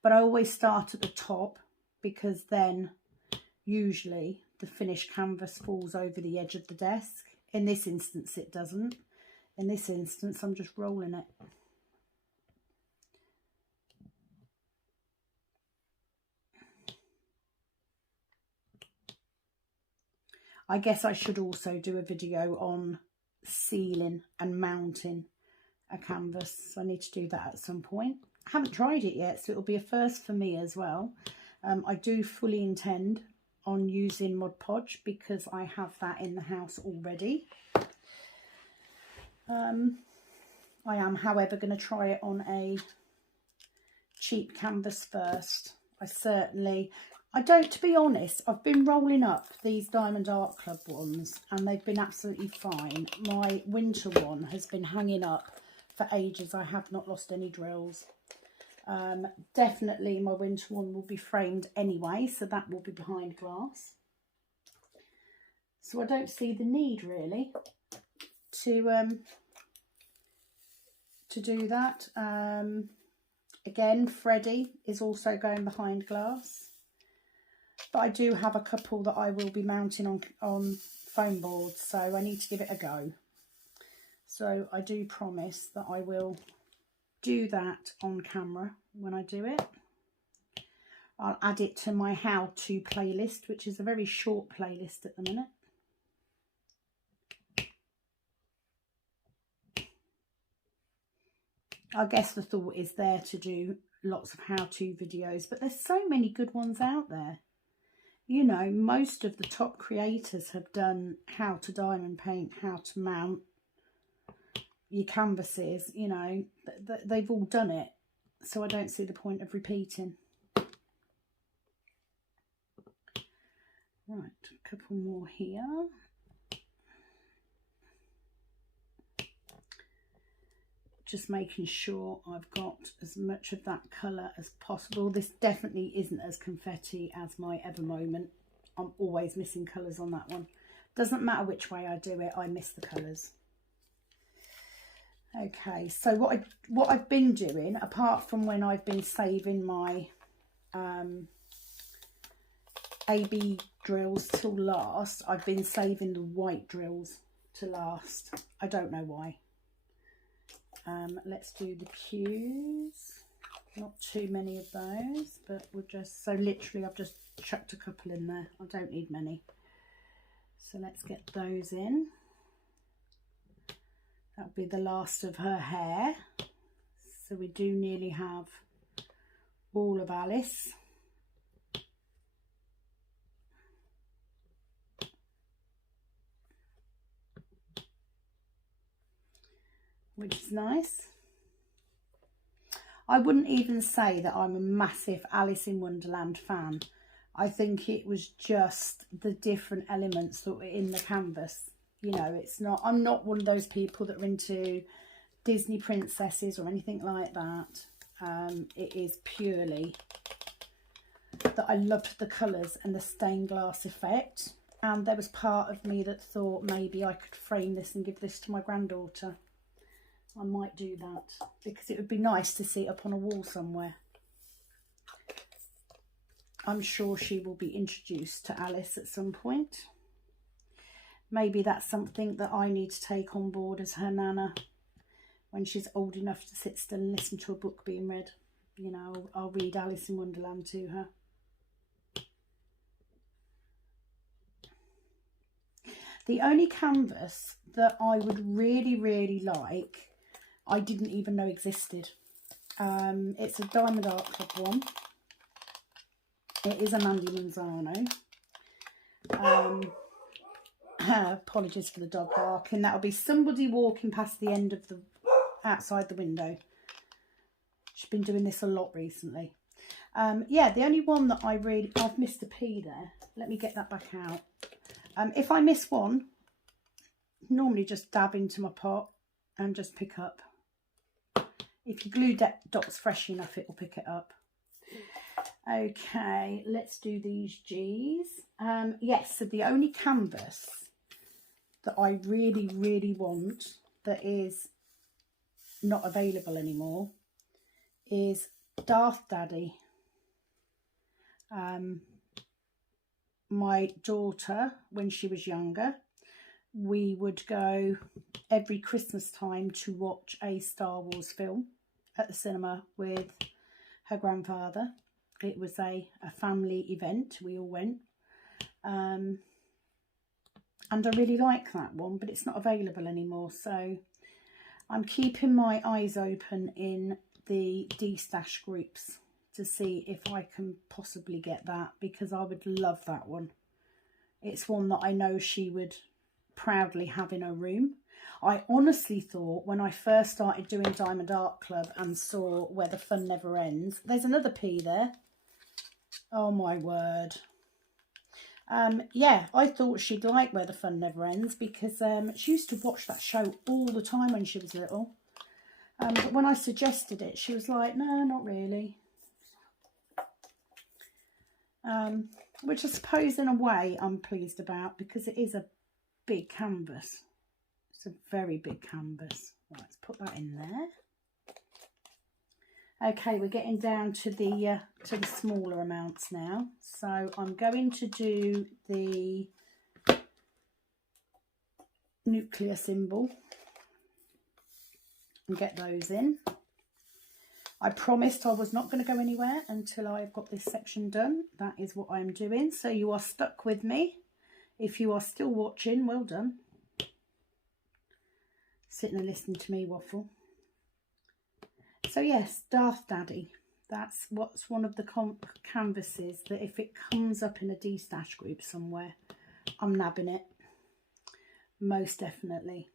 But I always start at the top, because then usually the finished canvas falls over the edge of the desk. In this instance it doesn't. In this instance I'm just rolling it. I guess I should also do a video on sealing and mounting a canvas. So I need to do that at some point. I haven't tried it yet, so it'll be a first for me as well. I do fully intend on using Mod Podge because I have that in the house already. I am, however, going to try it on a cheap canvas first. To be honest, I've been rolling up these Diamond Art Club ones and they've been absolutely fine. My winter one has been hanging up for ages. I have not lost any drills. Definitely my winter one will be framed anyway, so that will be behind glass. So I don't see the need really to do that. Again, Freddie is also going behind glass, but I do have a couple that I will be mounting on foam boards, so I need to give it a go. So I do promise that I will do that on camera when I do it. I'll add it to my how-to playlist, which is a very short playlist at the minute. I guess the thought is there to do lots of how-to videos, but there's so many good ones out there. You know, most of the top creators have done how to diamond paint, how to mount your canvases, you know, they've all done it. So I don't see the point of repeating. Right, a couple more here. Just making sure I've got as much of that colour as possible. This definitely isn't as confetti as my Ever Moment. I'm always missing colours on that one. Doesn't matter which way I do it, I miss the colours. Okay, so what I've been doing, apart from when I've been saving my AB drills till last, I've been saving the white drills to last. I don't know why. Let's do the cues. Not too many of those, but we'll just, so literally I've just chucked a couple in there. I don't need many. So let's get those in. That'll be the last of her hair. So we do nearly have all of Alice. Which is nice. I wouldn't even say that I'm a massive Alice in Wonderland fan. I think it was just the different elements that were in the canvas. You know, it's not, I'm not one of those people that are into Disney princesses or anything like that. It is purely that I loved the colours and the stained glass effect. And there was part of me that thought maybe I could frame this and give this to my granddaughter. I might do that because it would be nice to see it up on a wall somewhere. I'm sure she will be introduced to Alice at some point. Maybe that's something that I need to take on board as her nana when she's old enough to sit still and listen to a book being read. You know, I'll read Alice in Wonderland to her. The only canvas that I would really like, I didn't even know existed. It's a Diamond Art Club one. It is a Mandy Manzano. Apologies for the dog barking. That'll be somebody walking past the end of the, outside the window. She's been doing this a lot recently. Yeah, the only one that I've missed a P there. Let me get that back out. If I miss one, normally just dab into my pot and just pick up. If you glue dots fresh enough, it will pick it up. Okay, let's do these G's. Yes, so the only canvas that I really want that is not available anymore is Darth Daddy. My daughter, when she was younger, we would go every Christmas time to watch a Star Wars film at the cinema with her grandfather. It was a family event. We all went. And I really like that one, but it's not available anymore. So I'm keeping my eyes open in the D-stash groups to see if I can possibly get that, because I would love that one. It's one that I know she would proudly have in her room. I honestly thought when I first started doing Diamond Art Club and saw Where the Fun Never Ends, there's another P there. Oh my word. Yeah, I thought she'd like Where the Fun Never Ends because she used to watch that show all the time when she was little. But when I suggested it, she was like, no, not really. Which I suppose in a way I'm pleased about because it is a big canvas. It's a very big canvas. Right, let's put that in there. Okay, we're getting down to the smaller amounts now. So I'm going to do the nuclear symbol and get those in. I promised I was not going to go anywhere until I've got this section done. That is what I'm doing. So you are stuck with me. If you are still watching, well done. Sitting and listening to me waffle. So yes, Darth Daddy. That's what's one of the canvases that if it comes up in a D-stash group somewhere, I'm nabbing it. Most definitely.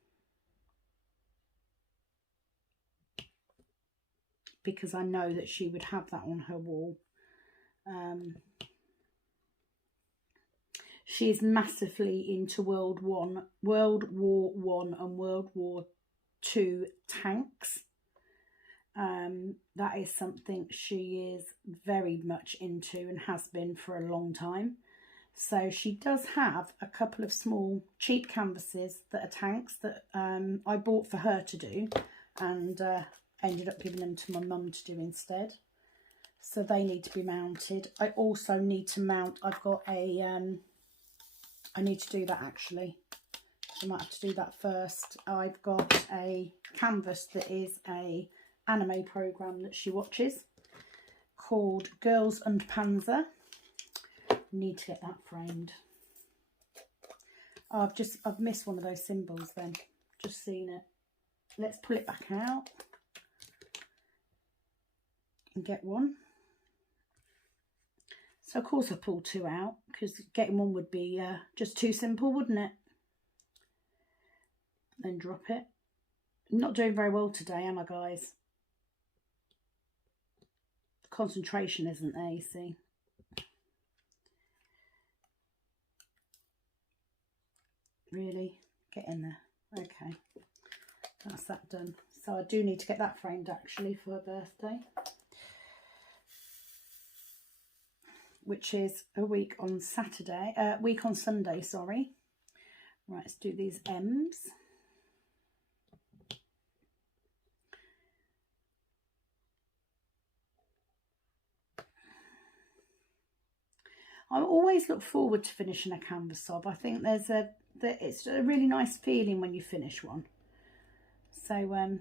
Because I know that she would have that on her wall. She is massively into World War I and World War II tanks. That is something she is very much into and has been for a long time. So she does have a couple of small cheap canvases that are tanks that I bought for her to do and ended up giving them to my mum to do instead. so they need to be mounted. I also need to mount, I've got a, I need to do that actually. I might have to do that first. I've got a canvas that is a anime program that she watches called Girls und Panzer. Need to get that framed. Oh, I've missed one of those symbols then. Just seen it. Let's pull it back out and get one. So of course I pulled two out because getting one would be just too simple, wouldn't it? Then drop it. I'm not doing very well today, am I, guys? Concentration isn't there, you see. Really? Get in there. Okay. That's that done. So I do need to get that framed actually for her birthday. Which is a week on Saturday. Week on Sunday, sorry. Right, let's do these M's. I always look forward to finishing a canvas job. I think it's a really nice feeling when you finish one. So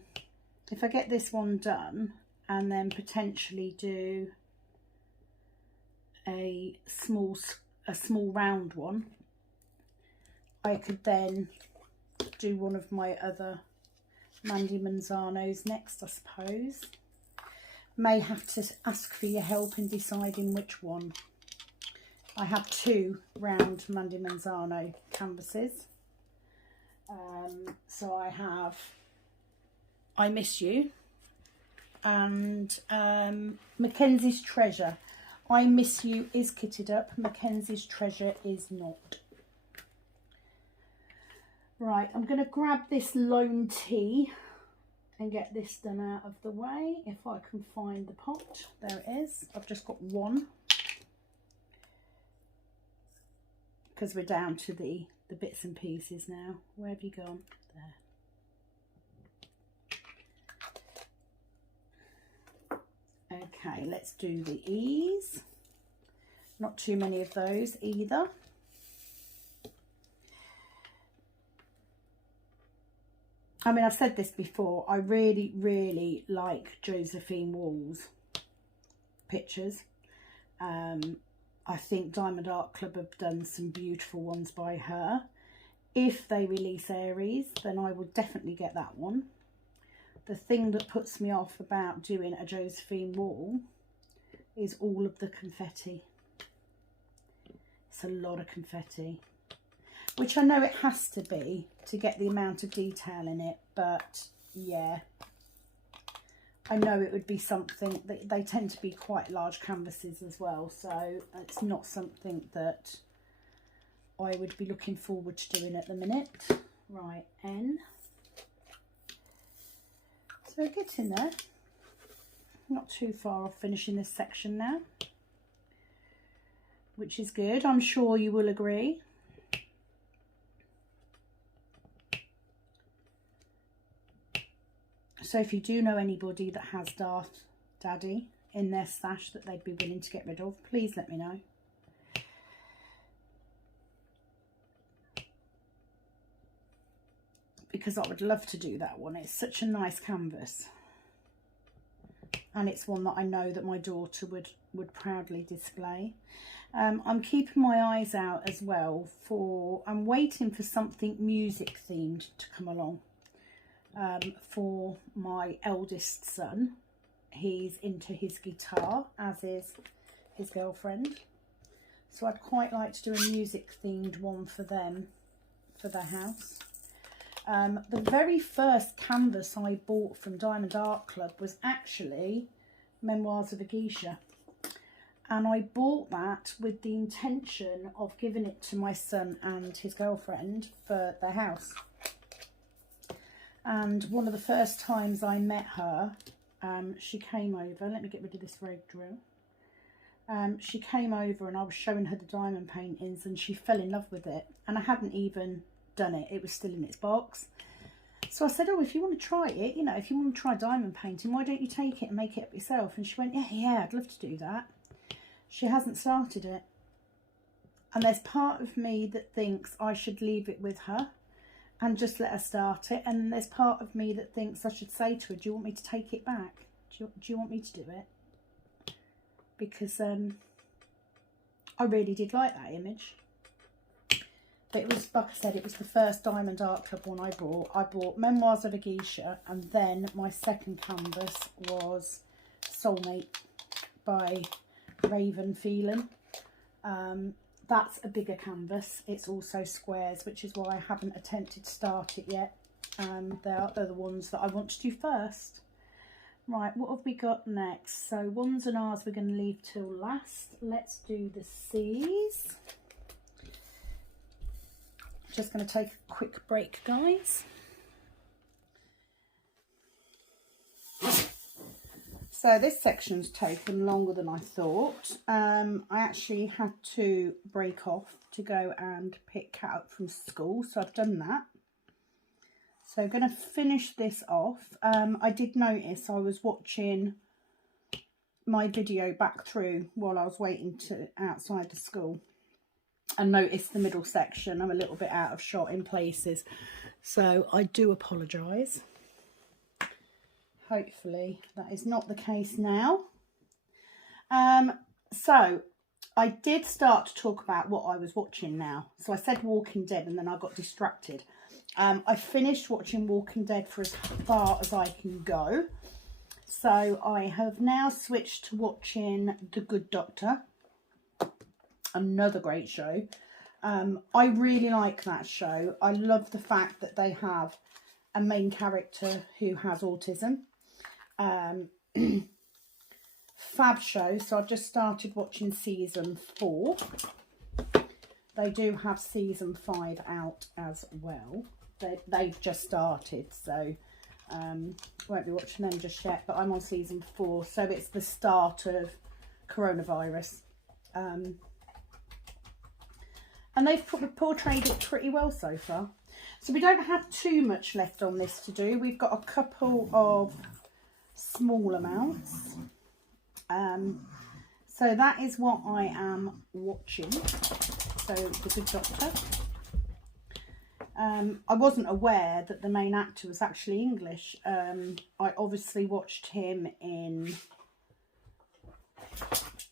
if I get this one done and then potentially do a small round one, I could then do one of my other Mandy Manzanos next, I suppose. May have to ask for your help in deciding which one. I have two round Mandy Manzano canvases. So I have I Miss You and Mackenzie's Treasure. I Miss You is kitted up, Mackenzie's Treasure is not. Right, I'm going to grab this lone tea and get this done out of the way if I can find the pot. There it is. I've just got one because we're down to the bits and pieces now. Where have you gone? There. Okay, let's do the E's. Not too many of those either. I mean, I've said this before, I really, really like Josephine Wall's pictures. I think Diamond Art Club have done some beautiful ones by her. If they release Aries, then I will definitely get that one. The thing that puts me off about doing a Josephine Wall is all of the confetti. It's a lot of confetti. Which I know it has to be to get the amount of detail in it, but yeah, I know it would be something that they tend to be quite large canvases as well, so it's not something that I would be looking forward to doing at the minute. Right, N. So getting there, not too far off finishing this section now, which is good. I'm sure you will agree. So if you do know anybody that has Darth Daddy in their stash that they'd be willing to get rid of, please let me know. Because I would love to do that one. It's such a nice canvas. And it's one that I know that my daughter would proudly display. I'm keeping my eyes out as well for, I'm waiting for something music themed to come along. For my eldest son. He's into his guitar, as is his girlfriend. So I'd quite like to do a music themed one for them, for their house. The very first canvas I bought from Diamond Art Club was actually Memoirs of a Geisha. And I bought that with the intention of giving it to my son and his girlfriend for their house. And one of the first times I met her, she came over. Let me get rid of this rogue drill. She came over and I was showing her the diamond paintings and she fell in love with it. And I hadn't even done it. It was still in its box. So I said, oh, if you want to try it, you know, if you want to try diamond painting, why don't you take it and make it up yourself? And she went, yeah, I'd love to do that. She hasn't started it. And there's part of me that thinks I should leave it with her and just let her start it. And there's part of me that thinks I should say to her, do you want me to take it back? Do you want me to do it? Because I really did like that image. But it was, like I said, it was the first Diamond Art Club one I bought. I bought Memoirs of a Geisha, and then my second canvas was Soulmate by Raven Phelan. That's a bigger canvas. It's also squares, which is why I haven't attempted to start it yet. They're the ones that I want to do first. Right, what have we got next? So ones and R's we're going to leave till last. Let's do the C's. Just going to take a quick break, guys. So this section's taken longer than I thought. I actually had to break off to go and pick Kat up from school, so I've done that. So I'm going to finish this off. I did notice I was watching my video back through while I was waiting outside the school, and noticed the middle section. I'm a little bit out of shot in places, so I do apologise. Hopefully that is not the case now. So I did start to talk about what I was watching now. So I said Walking Dead and then I got distracted. I finished watching Walking Dead for as far as I can go. So I have now switched to watching The Good Doctor. Another great show. I really like that show. I love the fact that they have a main character who has autism. Fab show. So I've just started watching season 4. They do have season 5 out as well. They've just started, so won't be watching them just yet, but I'm on season 4, so it's the start of coronavirus. And they've portrayed it pretty well so far. So we don't have too much left on this to do. We've got a couple of small amounts. So that is what I am watching. So The Good Doctor. I wasn't aware that the main actor was actually English. I obviously watched him in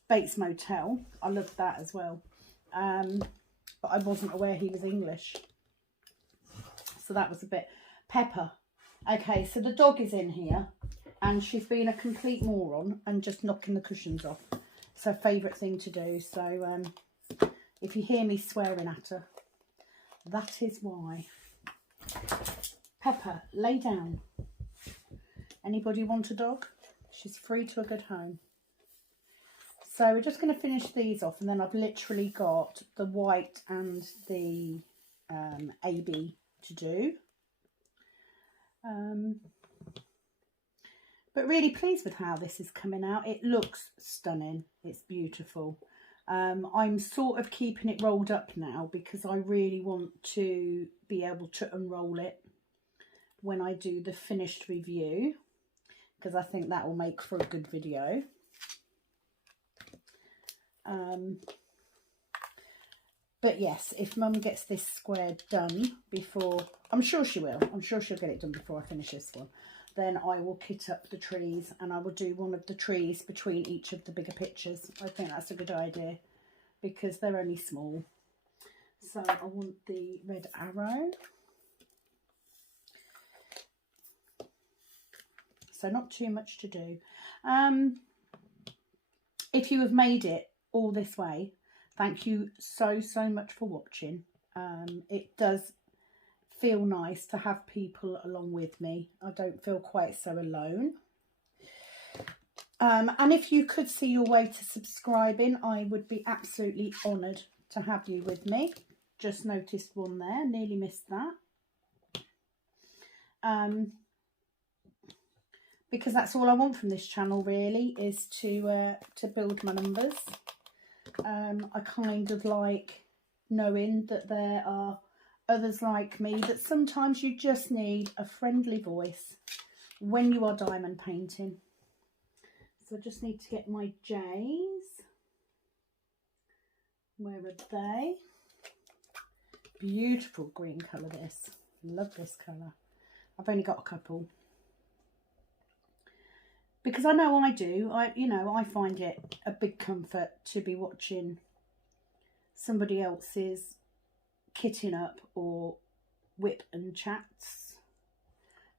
Bates Motel. I loved that as well. But I wasn't aware he was English. So that was a bit... Pepper. Okay, so the dog is in here. And she's been a complete moron and just knocking the cushions off. It's her favourite thing to do. So if you hear me swearing at her, that is why. Pepper, lay down. Anybody want a dog? She's free to a good home. So we're just going to finish these off, and then I've literally got the white and the AB to do. But really pleased with how this is coming out. It looks stunning. It's beautiful. I'm sort of keeping it rolled up now because I really want to be able to unroll it when I do the finished review, because I think that will make for a good video. But yes, if Mum gets this square done before, I'm sure she will. I'm sure she'll get it done before I finish this one. Then I will kit up the trees, and I will do one of the trees between each of the bigger pictures. I think that's a good idea because they're only small. So I want the red arrow. So not too much to do. If you have made it all this way, thank you so much for watching. It does feel nice to have people along with me. I don't feel quite so alone. And if you could see your way to subscribing, I would be absolutely honoured to have you with me. Just noticed one there, nearly missed that. Because that's all I want from this channel really, is to build my numbers. I kind of like knowing that there are others like me that sometimes you just need a friendly voice when you are diamond painting. So I just need to get my J's. Where are they? Beautiful green colour this. Love this colour. I've only got a couple. Because I know I do. I find it a big comfort to be watching somebody else's kitting up or whip and chats.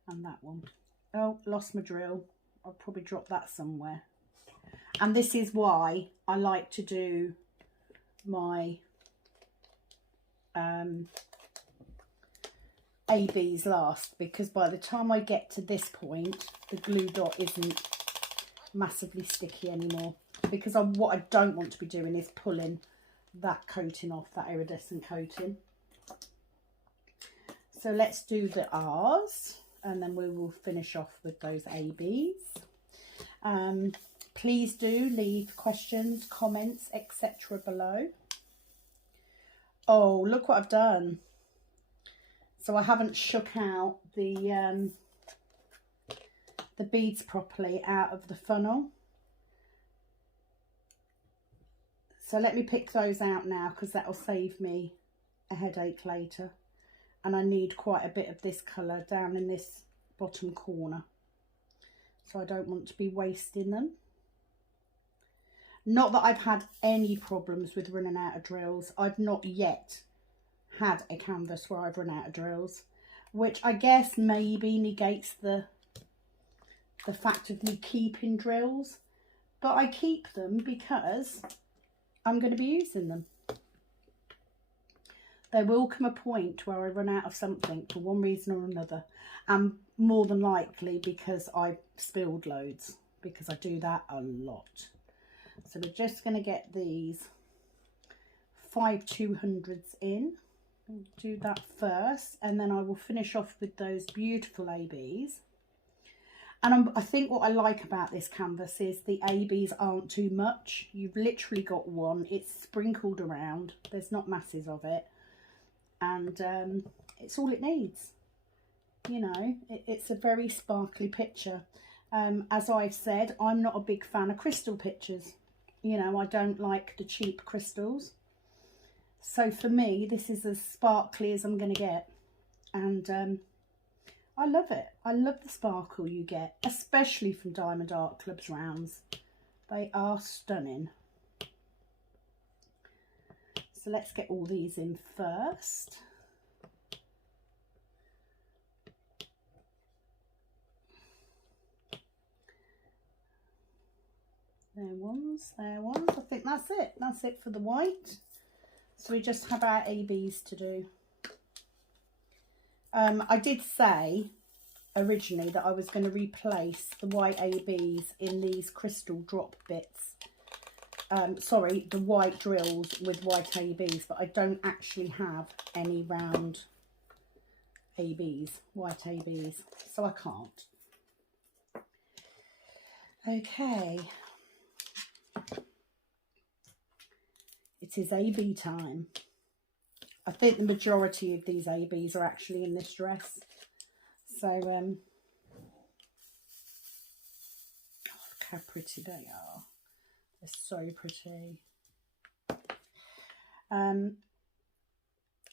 And that one. Oh, lost my drill. I'll probably drop that somewhere. And this is why I like to do my ABs last, because by the time I get to this point the glue dot isn't massively sticky anymore, because what I don't want to be doing is pulling that coating off, that iridescent coating. So let's do the R's and then we will finish off with those ABs. Please do leave questions, comments, etc. below. Oh, look what I've done. So I haven't shook out the beads properly out of the funnel. So let me pick those out now, because that will save me a headache later. And I need quite a bit of this colour down in this bottom corner. So I don't want to be wasting them. Not that I've had any problems with running out of drills. I've not yet had a canvas where I've run out of drills, which I guess maybe negates the fact of me keeping drills, but I keep them because I'm going to be using them. There will come a point where I run out of something for one reason or another, and more than likely because I spilled loads, because I do that a lot. So we're just going to get these 5 200s in. I'll do that first, and then I will finish off with those beautiful ABs. And I think what I like about this canvas is the ABs aren't too much. You've literally got one. It's sprinkled around. There's not masses of it. And it's all it needs. You know, it's a very sparkly picture. As I've said, I'm not a big fan of crystal pictures. You know, I don't like the cheap crystals. So for me, this is as sparkly as I'm going to get. And I love it. I love the sparkle you get, especially from Diamond Art Club's rounds. They are stunning. So let's get all these in first. There ones, there ones. I think that's it. That's it for the white. So we just have our ABs to do. I did say originally that I was going to replace the white ABs in these crystal drop bits. Sorry, the white drills with white ABs, but I don't actually have any round ABs, white ABs, so I can't. Okay. It is AB time. I think the majority of these ABs are actually in this dress. So, oh, look how pretty they are. They're so pretty.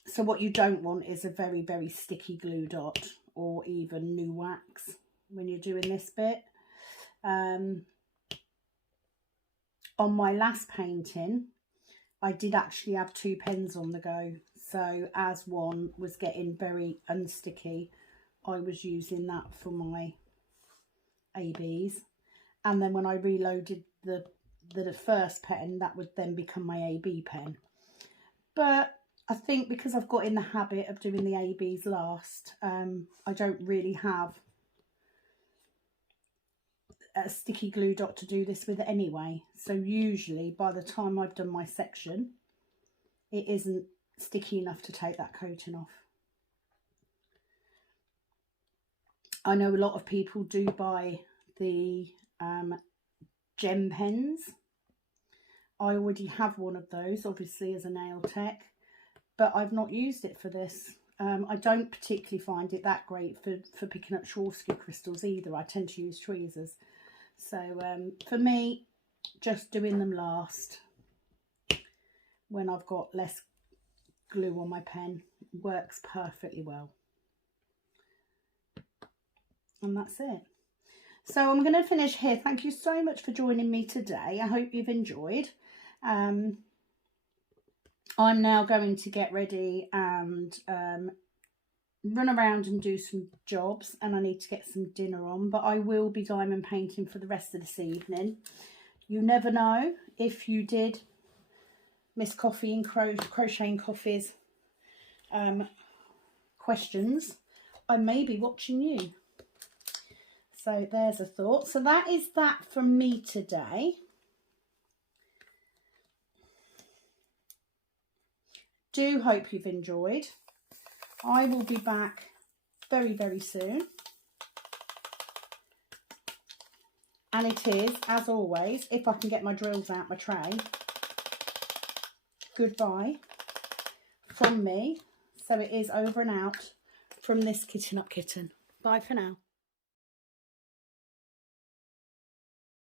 So what you don't want is a very, very sticky glue dot or even new wax when you're doing this bit. On my last painting, I did actually have 2 pens on the go. So as one was getting very unsticky, I was using that for my ABs. And then when I reloaded the first pen, that would then become my AB pen. But I think because I've got in the habit of doing the ABs last, I don't really have a sticky glue dot to do this with anyway. So usually by the time I've done my section, it isn't sticky enough to take that coating off. I know a lot of people do buy the gem pens. I already have one of those, obviously, as a nail tech, but I've not used it for this. I don't particularly find it that great for picking up Swarovski crystals either. I tend to use tweezers. So for me, just doing them last when I've got less glue on my pen works perfectly well. And that's it. So I'm going to finish here. Thank you so much for joining me today. I hope you've enjoyed. I'm now going to get ready and run around and do some jobs, and I need to get some dinner on, but I will be diamond painting for the rest of this evening. You never know, if you did miss Coffee and Crocheting Coffee's questions, I may be watching you. So there's a thought. So that is that from me today. Do hope you've enjoyed. I will be back very, very soon. And it is, as always, if I can get my drills out my tray, goodbye from me. So it is over and out from this Kitten Up Kitten. Bye for now.